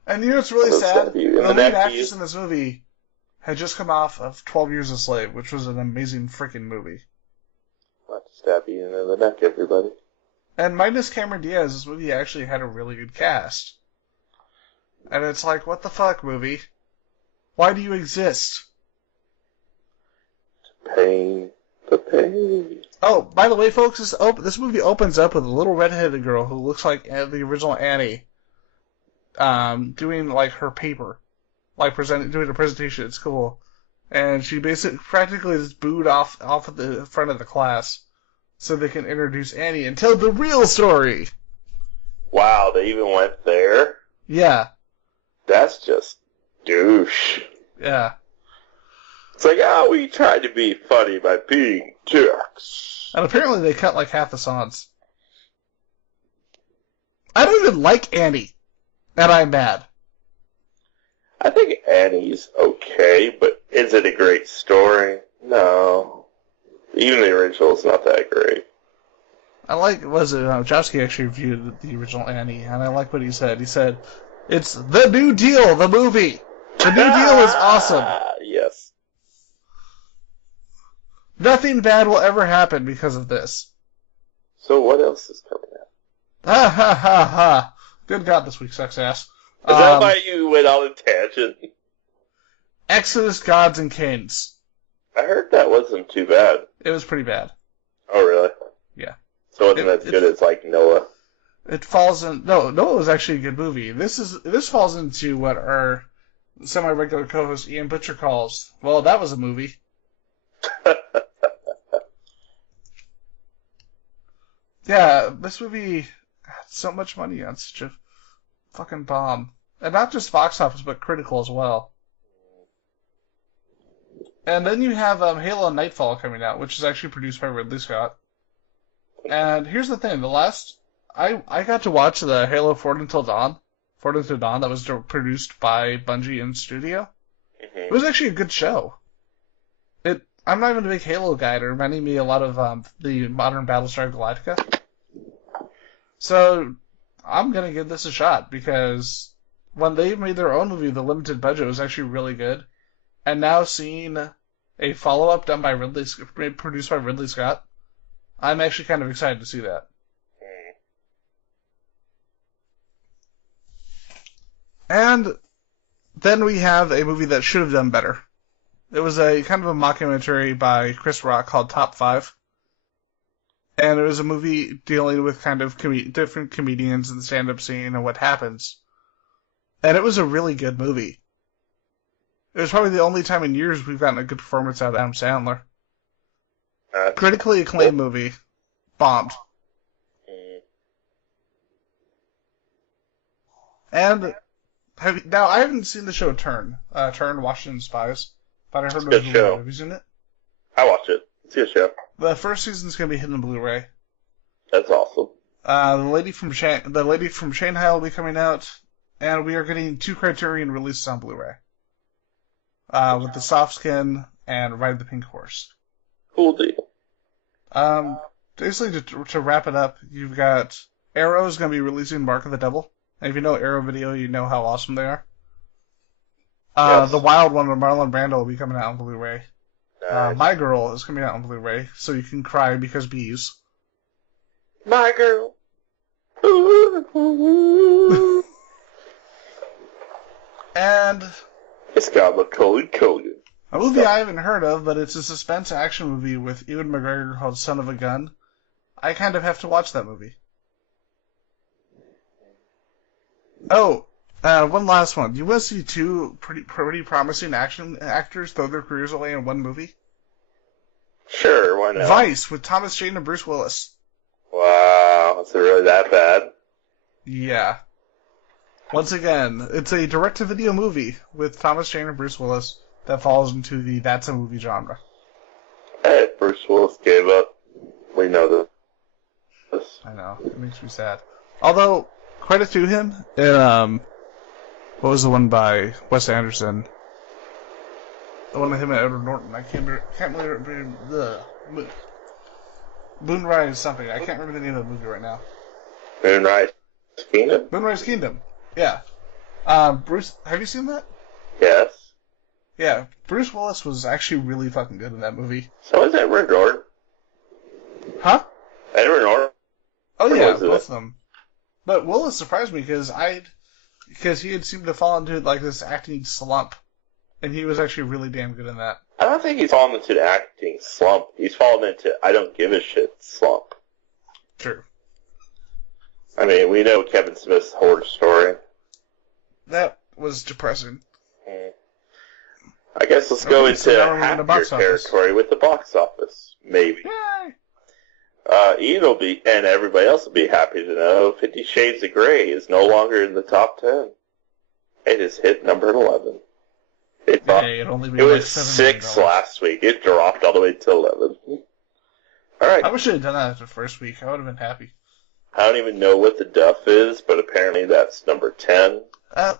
And you know what's really sad? The lead actress in this movie had just come off of 12 Years a Slave, which was an amazing freaking movie. Not to stab you in the neck, everybody. And minus Cameron Diaz, this movie actually had a really good cast. And it's like, what the fuck, movie? Why do you exist? Pain. The pain. Oh, by the way, folks, this movie opens up with a little redheaded girl who looks like the original Annie, doing like her paper, like doing a presentation at school, and she practically is booed off of the front of the class, so they can introduce Annie and tell the real story. Wow, they even went there? Yeah. That's just douche. Yeah. It's like, we tried to be funny by being jerks. And apparently they cut like half the songs. I don't even like Annie, and I'm mad. I think Annie's okay, but is it a great story? No. Even the original's not that great. I like, Jowski actually reviewed the original Annie, and I like what he said. He said, it's the New Deal, the movie! The New Deal is awesome! Yes. Nothing bad will ever happen because of this. So what else is coming out? Ha ha ha ha. Good God, this week sucks ass. Is that why you went on a tangent? Exodus, Gods, and Kings. I heard that wasn't too bad. It was pretty bad. Oh, really? Yeah. So it wasn't as good as, like, Noah? It falls in... No, Noah was actually a good movie. This falls into what our semi-regular co-host Ian Butcher calls, well, that was a movie. Yeah, this movie had so much money on such a fucking bomb. And not just box office, but critical as well. And then you have Halo Nightfall coming out, which is actually produced by Ridley Scott. And here's the thing: I got to watch the Halo Forward Until Dawn, that was produced by Bungie in studio. It was actually a good show. I'm not even a big Halo guy. It reminded me a lot of the modern Battlestar Galactica. So I'm gonna give this a shot because when they made their own movie, the limited budget was actually really good. And now seeing a follow-up produced by Ridley Scott, I'm actually kind of excited to see that. And then we have a movie that should have done better. It was a kind of a mockumentary by Chris Rock called Top 5. And it was a movie dealing with kind of different comedians in the stand-up scene and what happens. And it was a really good movie. It was probably the only time in years we've gotten a good performance out of Adam Sandler. Critically acclaimed movie. Bombed. And now I haven't seen the show Turn, Washington Spies, but I heard it was really good. Have you seen it? I watched it. It's a good show. The first season's gonna be hidden on Blu-ray. That's awesome. The lady from Shanghai will be coming out, and we are getting 2 Criterion releases on Blu-ray. With the Soft Skin and Ride the Pink Horse. Cool deal. Basically, to wrap it up, you've got Arrow is going to be releasing Mark of the Devil. And if you know Arrow Video, you know how awesome they are. Yes. The Wild One with Marlon Brando will be coming out on Blu-ray. Nice. My Girl is coming out on Blu-ray, so you can cry because bees. My Girl. And it's got Macaulay Culkin. A movie I haven't heard of, but it's a suspense action movie with Ewan McGregor called Son of a Gun. I kind of have to watch that movie. Oh, one last one. Do you want to see 2 pretty promising action actors throw their careers away in one movie? Sure, why not? Vice with Thomas Jane and Bruce Willis. Wow, is it really that bad? Yeah. Once again, it's a direct-to-video movie with Thomas Jane and Bruce Willis that falls into the that's a movie genre. Hey, Bruce Willis gave up. We know this. I know. It makes me sad. Although, credit to him, what was the one by Wes Anderson? The one with him and Edward Norton. I can't remember the Moonrise something. I can't remember the name of the movie right now. Moonrise Kingdom? Moonrise Kingdom. Yeah. Bruce, have you seen that? Yes. Yeah, Bruce Willis was actually really fucking good in that movie. So is Edward Norton? Huh? Edward Norton? Oh yeah, both of them. But Willis surprised me because he had seemed to fall into like this acting slump, and he was actually really damn good in that. I don't think he's fallen into the acting slump. He's fallen into I don't give a shit slump. True. I mean, we know Kevin Smith's horror story. That was depressing. I guess let's go into happier territory with the box office. Maybe. Yay! Ian will be, and everybody else will be happy to know, 50 Shades of Grey is no longer in the top 10. It has hit number 11. It was 6 last week. It dropped all the way to 11. Alright. I wish I had done that after the first week. I would have been happy. I don't even know what the Duff is, but apparently that's number 10.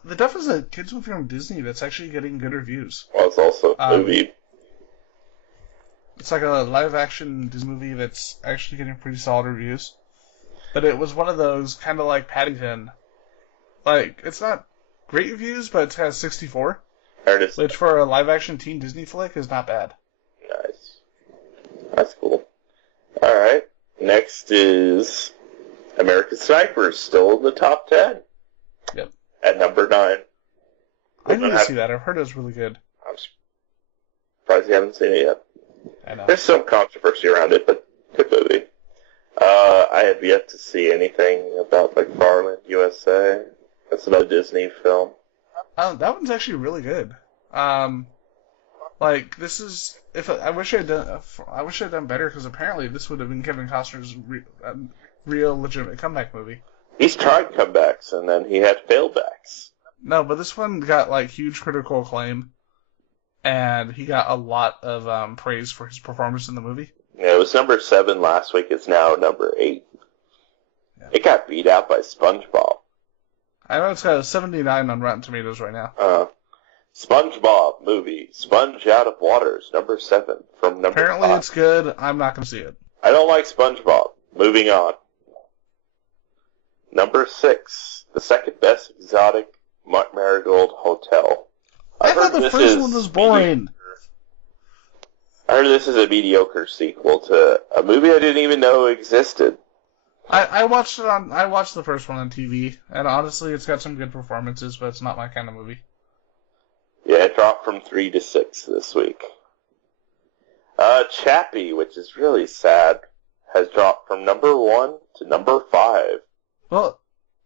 The Duff is a kids' movie from Disney that's actually getting good reviews. Well, it's also a movie. It's like a live-action Disney movie that's actually getting pretty solid reviews. But it was one of those, kind of like Paddington. Like, it's not great reviews, but it has 64. Which for a live-action teen Disney flick is not bad. Nice. That's cool. Alright. Next is American Sniper, still in the top 10. Yep. At number 9. I need to see that. I've heard it was really good. I'm surprised you haven't seen it yet. I know. There's some controversy around it, but good movie. I have yet to see anything about McFarlane USA. That's another Disney film. That one's actually really good. Like this is I wish I'd done better because apparently this would have been Kevin Costner's real legitimate comeback movie. He's tried comebacks and then he had failbacks. No, but this one got like huge critical acclaim, and he got a lot of praise for his performance in the movie. Yeah, it was number 7 last week. It's now number 8. Yeah. It got beat out by SpongeBob. I know it's got a 79 on Rotten Tomatoes right now. SpongeBob movie, Sponge Out of Waters, number 7 from number Apparently 5. it's good. I'm not going to see it. I don't like SpongeBob. Moving on. Number 6, the second best exotic Marigold Hotel. I thought the first one was boring. I heard this is a mediocre sequel to a movie I didn't even know existed. I watched the first one on TV, and honestly, it's got some good performances, but it's not my kind of movie. Yeah, it dropped from 3 to 6 this week. Chappie, which is really sad, has dropped from number 1 to number 5. Well,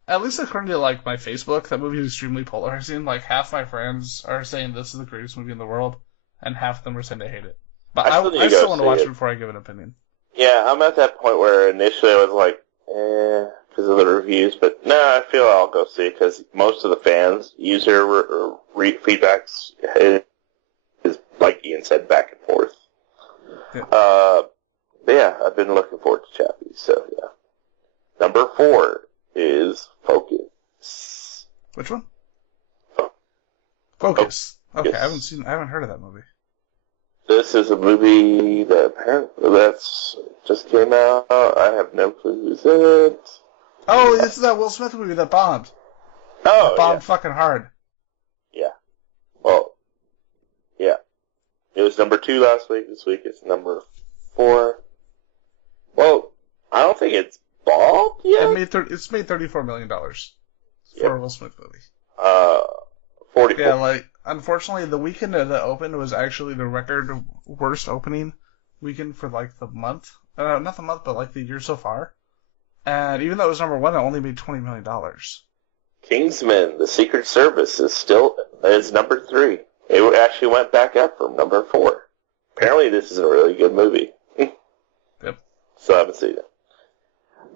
at least according to my Facebook, that movie is extremely polarizing. Like half my friends are saying this is the greatest movie in the world, and half of them are saying they hate it. But I still want to watch it before I give an opinion. Yeah, I'm at that point where initially I was like, because of the reviews, but no, I feel I'll go see it because most of the fans, user feedbacks is, like Ian said, back and forth. Yeah. But yeah, I've been looking forward to Chappie, so yeah. Number 4 is Focus. Which one? Focus. Okay, I haven't heard of that movie. This is a movie that's just came out. I have no clue who's in it. Oh, this is that Will Smith movie that bombed. Oh, that bombed fucking hard. Yeah. Well, yeah. It was number 2 last week. This week it's number 4. Well, I don't think it's bombed yet. It's made $34 million for a Will Smith movie. 44. Yeah, unfortunately, the weekend that it opened was actually the record worst opening weekend for the month. Not the month, but the year so far. And even though it was number 1, it only made $20 million. Kingsman: The Secret Service is number 3. It actually went back up from number 4. Apparently, this is a really good movie. Yep. So I haven't seen it.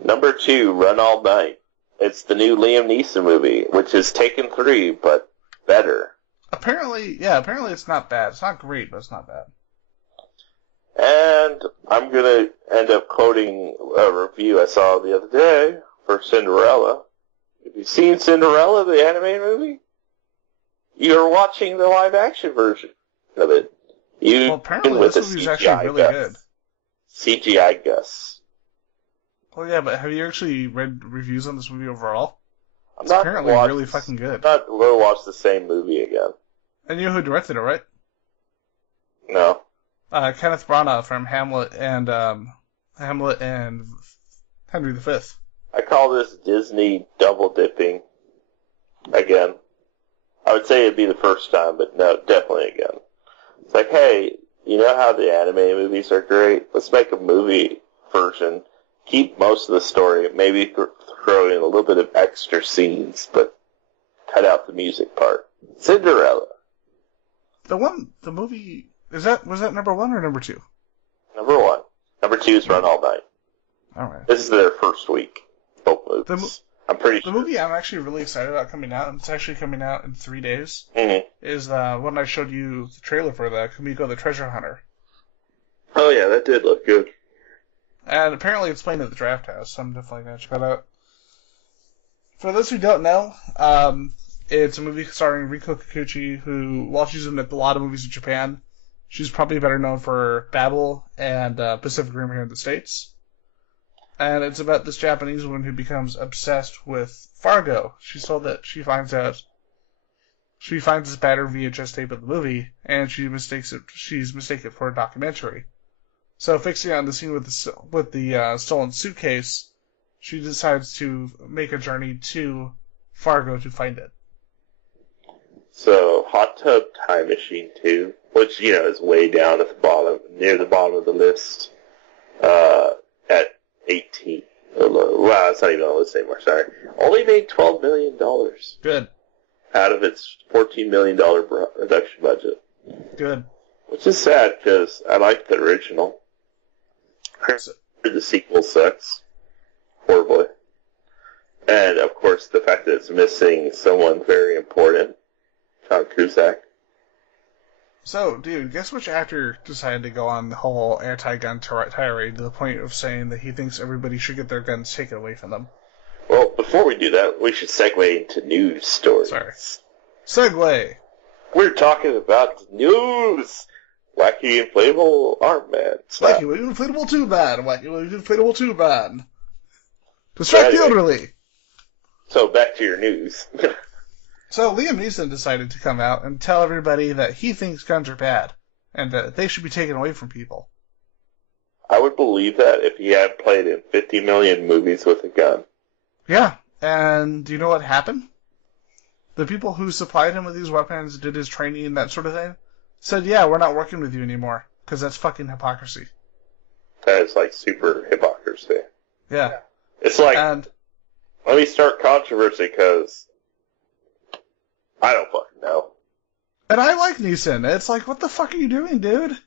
Number 2, Run All Night. It's the new Liam Neeson movie, which is Taken 3, but better. Apparently it's not bad. It's not great, but it's not bad. And I'm going to end up quoting a review I saw the other day for Cinderella. Have you seen Cinderella, the animated movie? You're watching the live-action version of it. Well, apparently this movie's actually really good. CGI Gus. Well, yeah, but have you actually read reviews on this movie overall? It's apparently really fucking good. I'm not going to watch the same movie again. And you know who directed it, right? No. Kenneth Branagh from Hamlet and Henry V. I call this Disney double dipping again. I would say it'd be the first time, but no, definitely again. It's like, hey, you know how the anime movies are great? Let's make a movie version. Keep most of the story. Maybe throw in a little bit of extra scenes, but cut out the music part. Cinderella. The movie, was that number 1 or number 2? Number 1. Number 2 is Run All Night. Alright. This is their first week. Both movies. I'm pretty sure. The movie I'm actually really excited about coming out, and it's actually coming out in 3 days, is when I showed you the trailer for the Kumiko the Treasure Hunter. Oh yeah, that did look good. And apparently it's playing at the Draft House, so I'm definitely going to check that out. For those who don't know, it's a movie starring Riko Kikuchi, who, while she's in a lot of movies in Japan, she's probably better known for Babel and Pacific Rim here in the States. And it's about this Japanese woman who becomes obsessed with Fargo. She's told that she finds this battered VHS tape of the movie, and she's mistaken for a documentary. So fixing on the scene with the stolen suitcase, she decides to make a journey to Fargo to find it. So, Hot Tub Time Machine 2, which, is way down at the bottom, near the bottom of the list, at 18. Wow, it's not even on the list anymore, sorry. Only made $12 million. Good. Out of its $14 million production budget. Good. Which is sad, because I liked the original. The sequel sucks. Horribly. And, of course, the fact that it's missing someone very important. John Cusack. So, dude, guess which actor decided to go on the whole anti-gun tirade to the point of saying that he thinks everybody should get their guns taken away from them? Well, before we do that, we should segue into news stories. Sorry. Segue! We're talking about the news! Wacky inflatable arm man. Wacky inflatable tube man! Wacky inflatable tube man! Distract the elderly! So, back to your news. So Liam Neeson decided to come out and tell everybody that he thinks guns are bad, and that they should be taken away from people. I would believe that if he had played in 50 million movies with a gun. Yeah, and do you know what happened? The people who supplied him with these weapons, did his training and that sort of thing, said, yeah, we're not working with you anymore, because that's fucking hypocrisy. That is like super hypocrisy. Yeah. It's like, let me start controversy, because I don't fucking know. And I like Neeson. It's like, what the fuck are you doing, dude? A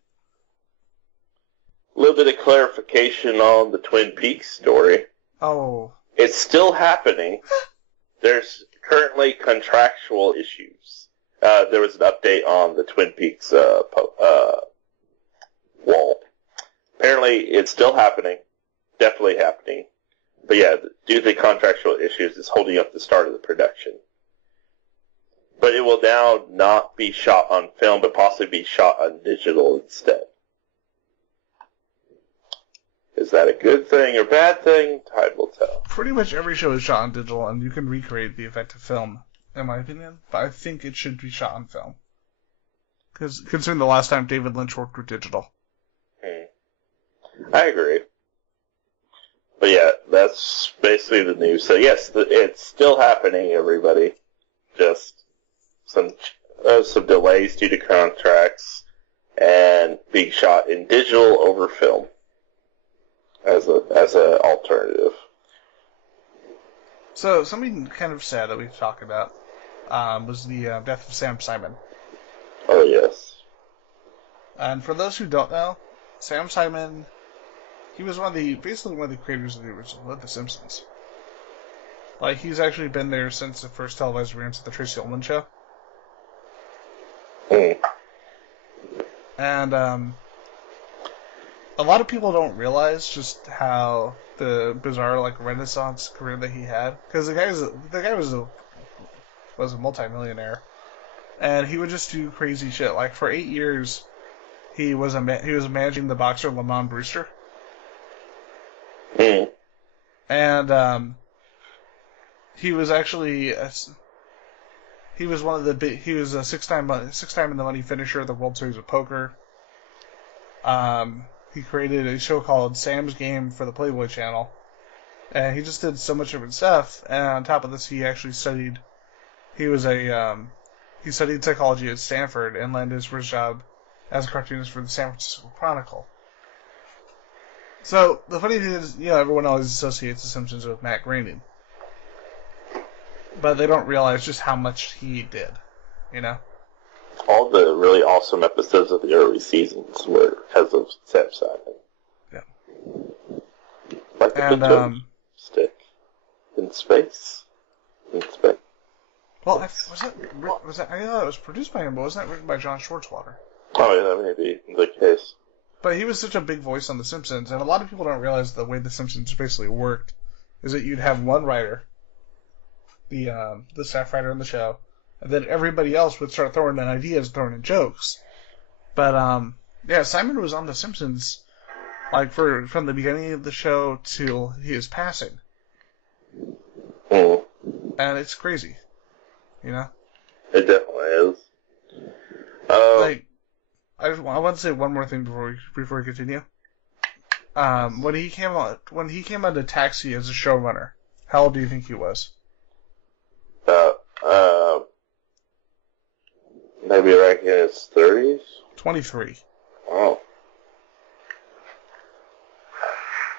little bit of clarification on the Twin Peaks story. Oh. It's still happening. There's currently contractual issues. There was an update on the Twin Peaks wall. Apparently, it's still happening. Definitely happening. But yeah, due to the contractual issues, it's holding up the start of the production. But it will now not be shot on film, but possibly be shot on digital instead. Is that a good thing or bad thing? Time will tell. Pretty much every show is shot on digital, and you can recreate the effect of film, in my opinion. But I think it should be shot on film. Because considering the last time David Lynch worked with digital. I agree. But yeah, that's basically the news. So yes, it's still happening, everybody. Just some delays due to contracts and being shot in digital over film as a alternative. So something kind of sad that we've talked about was the death of Sam Simon. Oh yes. And for those who don't know, Sam Simon, he was basically one of the creators of the original of The Simpsons. Like, he's actually been there since the first televised appearance of the Tracy Ullman Show. And a lot of people don't realize just how the bizarre Renaissance career that he had, because the guy was a multimillionaire, and he would just do crazy shit. Like for 8 years, he was managing the boxer Lamont Brewster, and he was actually. He was he was a six-time in the money finisher of the World Series of Poker. He created a show called Sam's Game for the Playboy Channel, and he just did so much different stuff. And on top of this, he actually studied. He studied psychology at Stanford and landed his first job as a cartoonist for the San Francisco Chronicle. So the funny thing is, everyone always associates The Simpsons with Matt Groening. But they don't realize just how much he did, All the really awesome episodes of the early seasons were because of Sam Simon. Yeah. Like the stick in space. Well, was that? I thought it was produced by him, but wasn't that written by John Schwartzwater? Oh, yeah, that may be the case. But he was such a big voice on The Simpsons, and a lot of people don't realize the way The Simpsons basically worked is that you'd have one writer, the staff writer on the show, and then everybody else would start throwing in ideas, throwing in jokes. But Simon was on The Simpsons from the beginning of the show till his passing, and it's crazy, It definitely is. I want to say one more thing before we continue. When he came on to Taxi as a showrunner, how old do you think he was? Maybe like in his 30s? 23. Wow.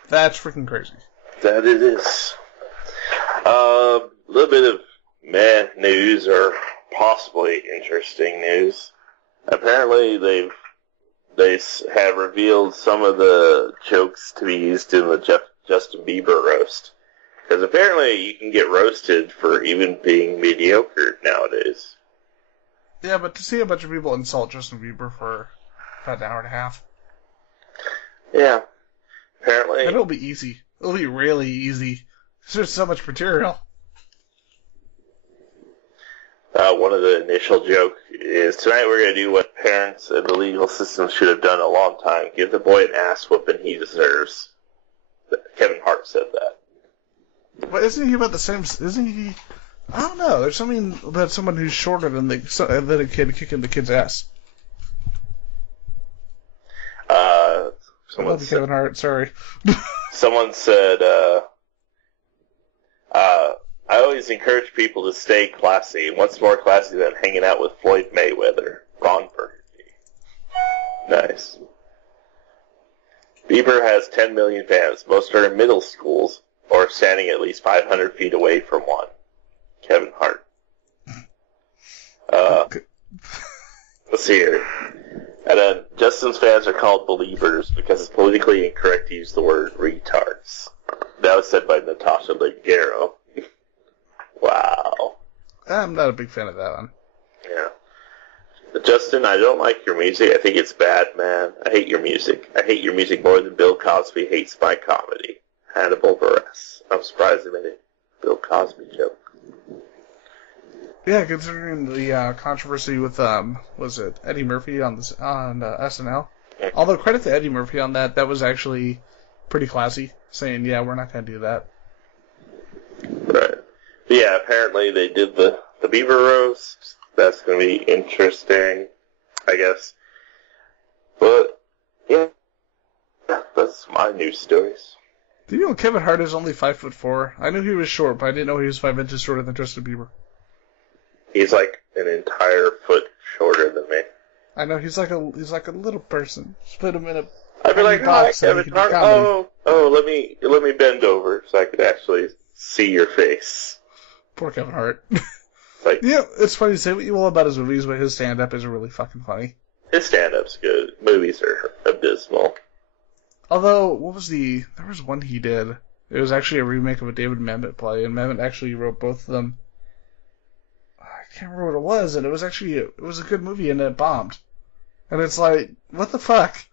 That's freaking crazy. That it is. A little bit of news, or possibly interesting news. Apparently they have revealed some of the jokes to be used in the Justin Bieber roast. Because apparently you can get roasted for even being mediocre nowadays. Yeah, but to see a bunch of people insult Justin Bieber for about an hour and a half. Yeah. Apparently. It'll be easy. It'll be really easy. There's so much material. One of the initial jokes is, tonight we're going to do what parents and the legal system should have done a long time. Give the boy an ass whooping he deserves. Kevin Hart said that. But isn't he about the same... Isn't he... I don't know. There's something about someone who's shorter than a kid kicking the kid's ass. Someone said, Kevin Hart, sorry. someone said, I always encourage people to stay classy. What's more classy than hanging out with Floyd Mayweather? Ron Burgundy. Nice. Bieber has 10 million fans. Most are in middle schools or standing at least 500 feet away from one. Kevin Hart. Let's see here. And then Justin's fans are called believers because it's politically incorrect to use the word retards. That was said by Natasha Leggero. Wow. I'm not a big fan of that one. Yeah. Justin, I don't like your music. I think it's bad, man. I hate your music. I hate your music more than Bill Cosby hates my comedy. Hannibal Buress. I'm surprised they made a Bill Cosby joke. Yeah, considering the controversy with was it Eddie Murphy on SNL? Yeah. Although credit to Eddie Murphy on that was actually pretty classy, saying, yeah, we're not going to do that. Right. But yeah, apparently they did the Bieber roast. That's going to be interesting, I guess. But, yeah, that's my news stories. Do you know Kevin Hart is only 5'4"? I knew he was short, but I didn't know he was 5 inches shorter than Justin Bieber. He's like an entire foot shorter than me. I know he's like a little person. Just put him in a. I'd be like, hi, Kevin Hart. Oh, let me bend over so I could actually see your face. Poor Kevin Hart. Like, yeah, it's funny to say what you will about his movies, but his stand-up is really fucking funny. His stand-up's good. Movies are abysmal. Although, there was one he did. It was actually a remake of a David Mamet play, and Mamet actually wrote both of them. I can't remember what it was, and it was a good movie, and it bombed. And it's like, what the fuck?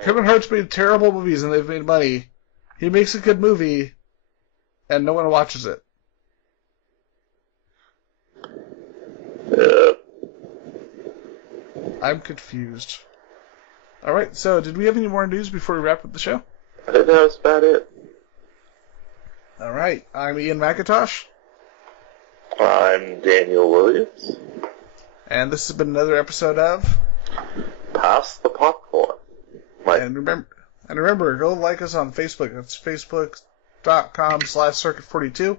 Kevin Hart's made terrible movies, and they've made money. He makes a good movie, and no one watches it. I'm confused. Alright, so did we have any more news before we wrap up the show? I think that was about it. Alright, I'm Ian McIntosh. I'm Daniel Williams. And this has been another episode of Pass the Popcorn. And remember, go like us on Facebook. That's facebook.com/circuit42.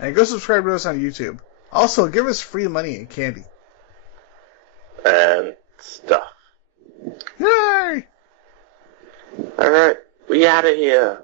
And go subscribe to us on YouTube. Also, give us free money and candy. And stuff. Yay! Alright, we out of here.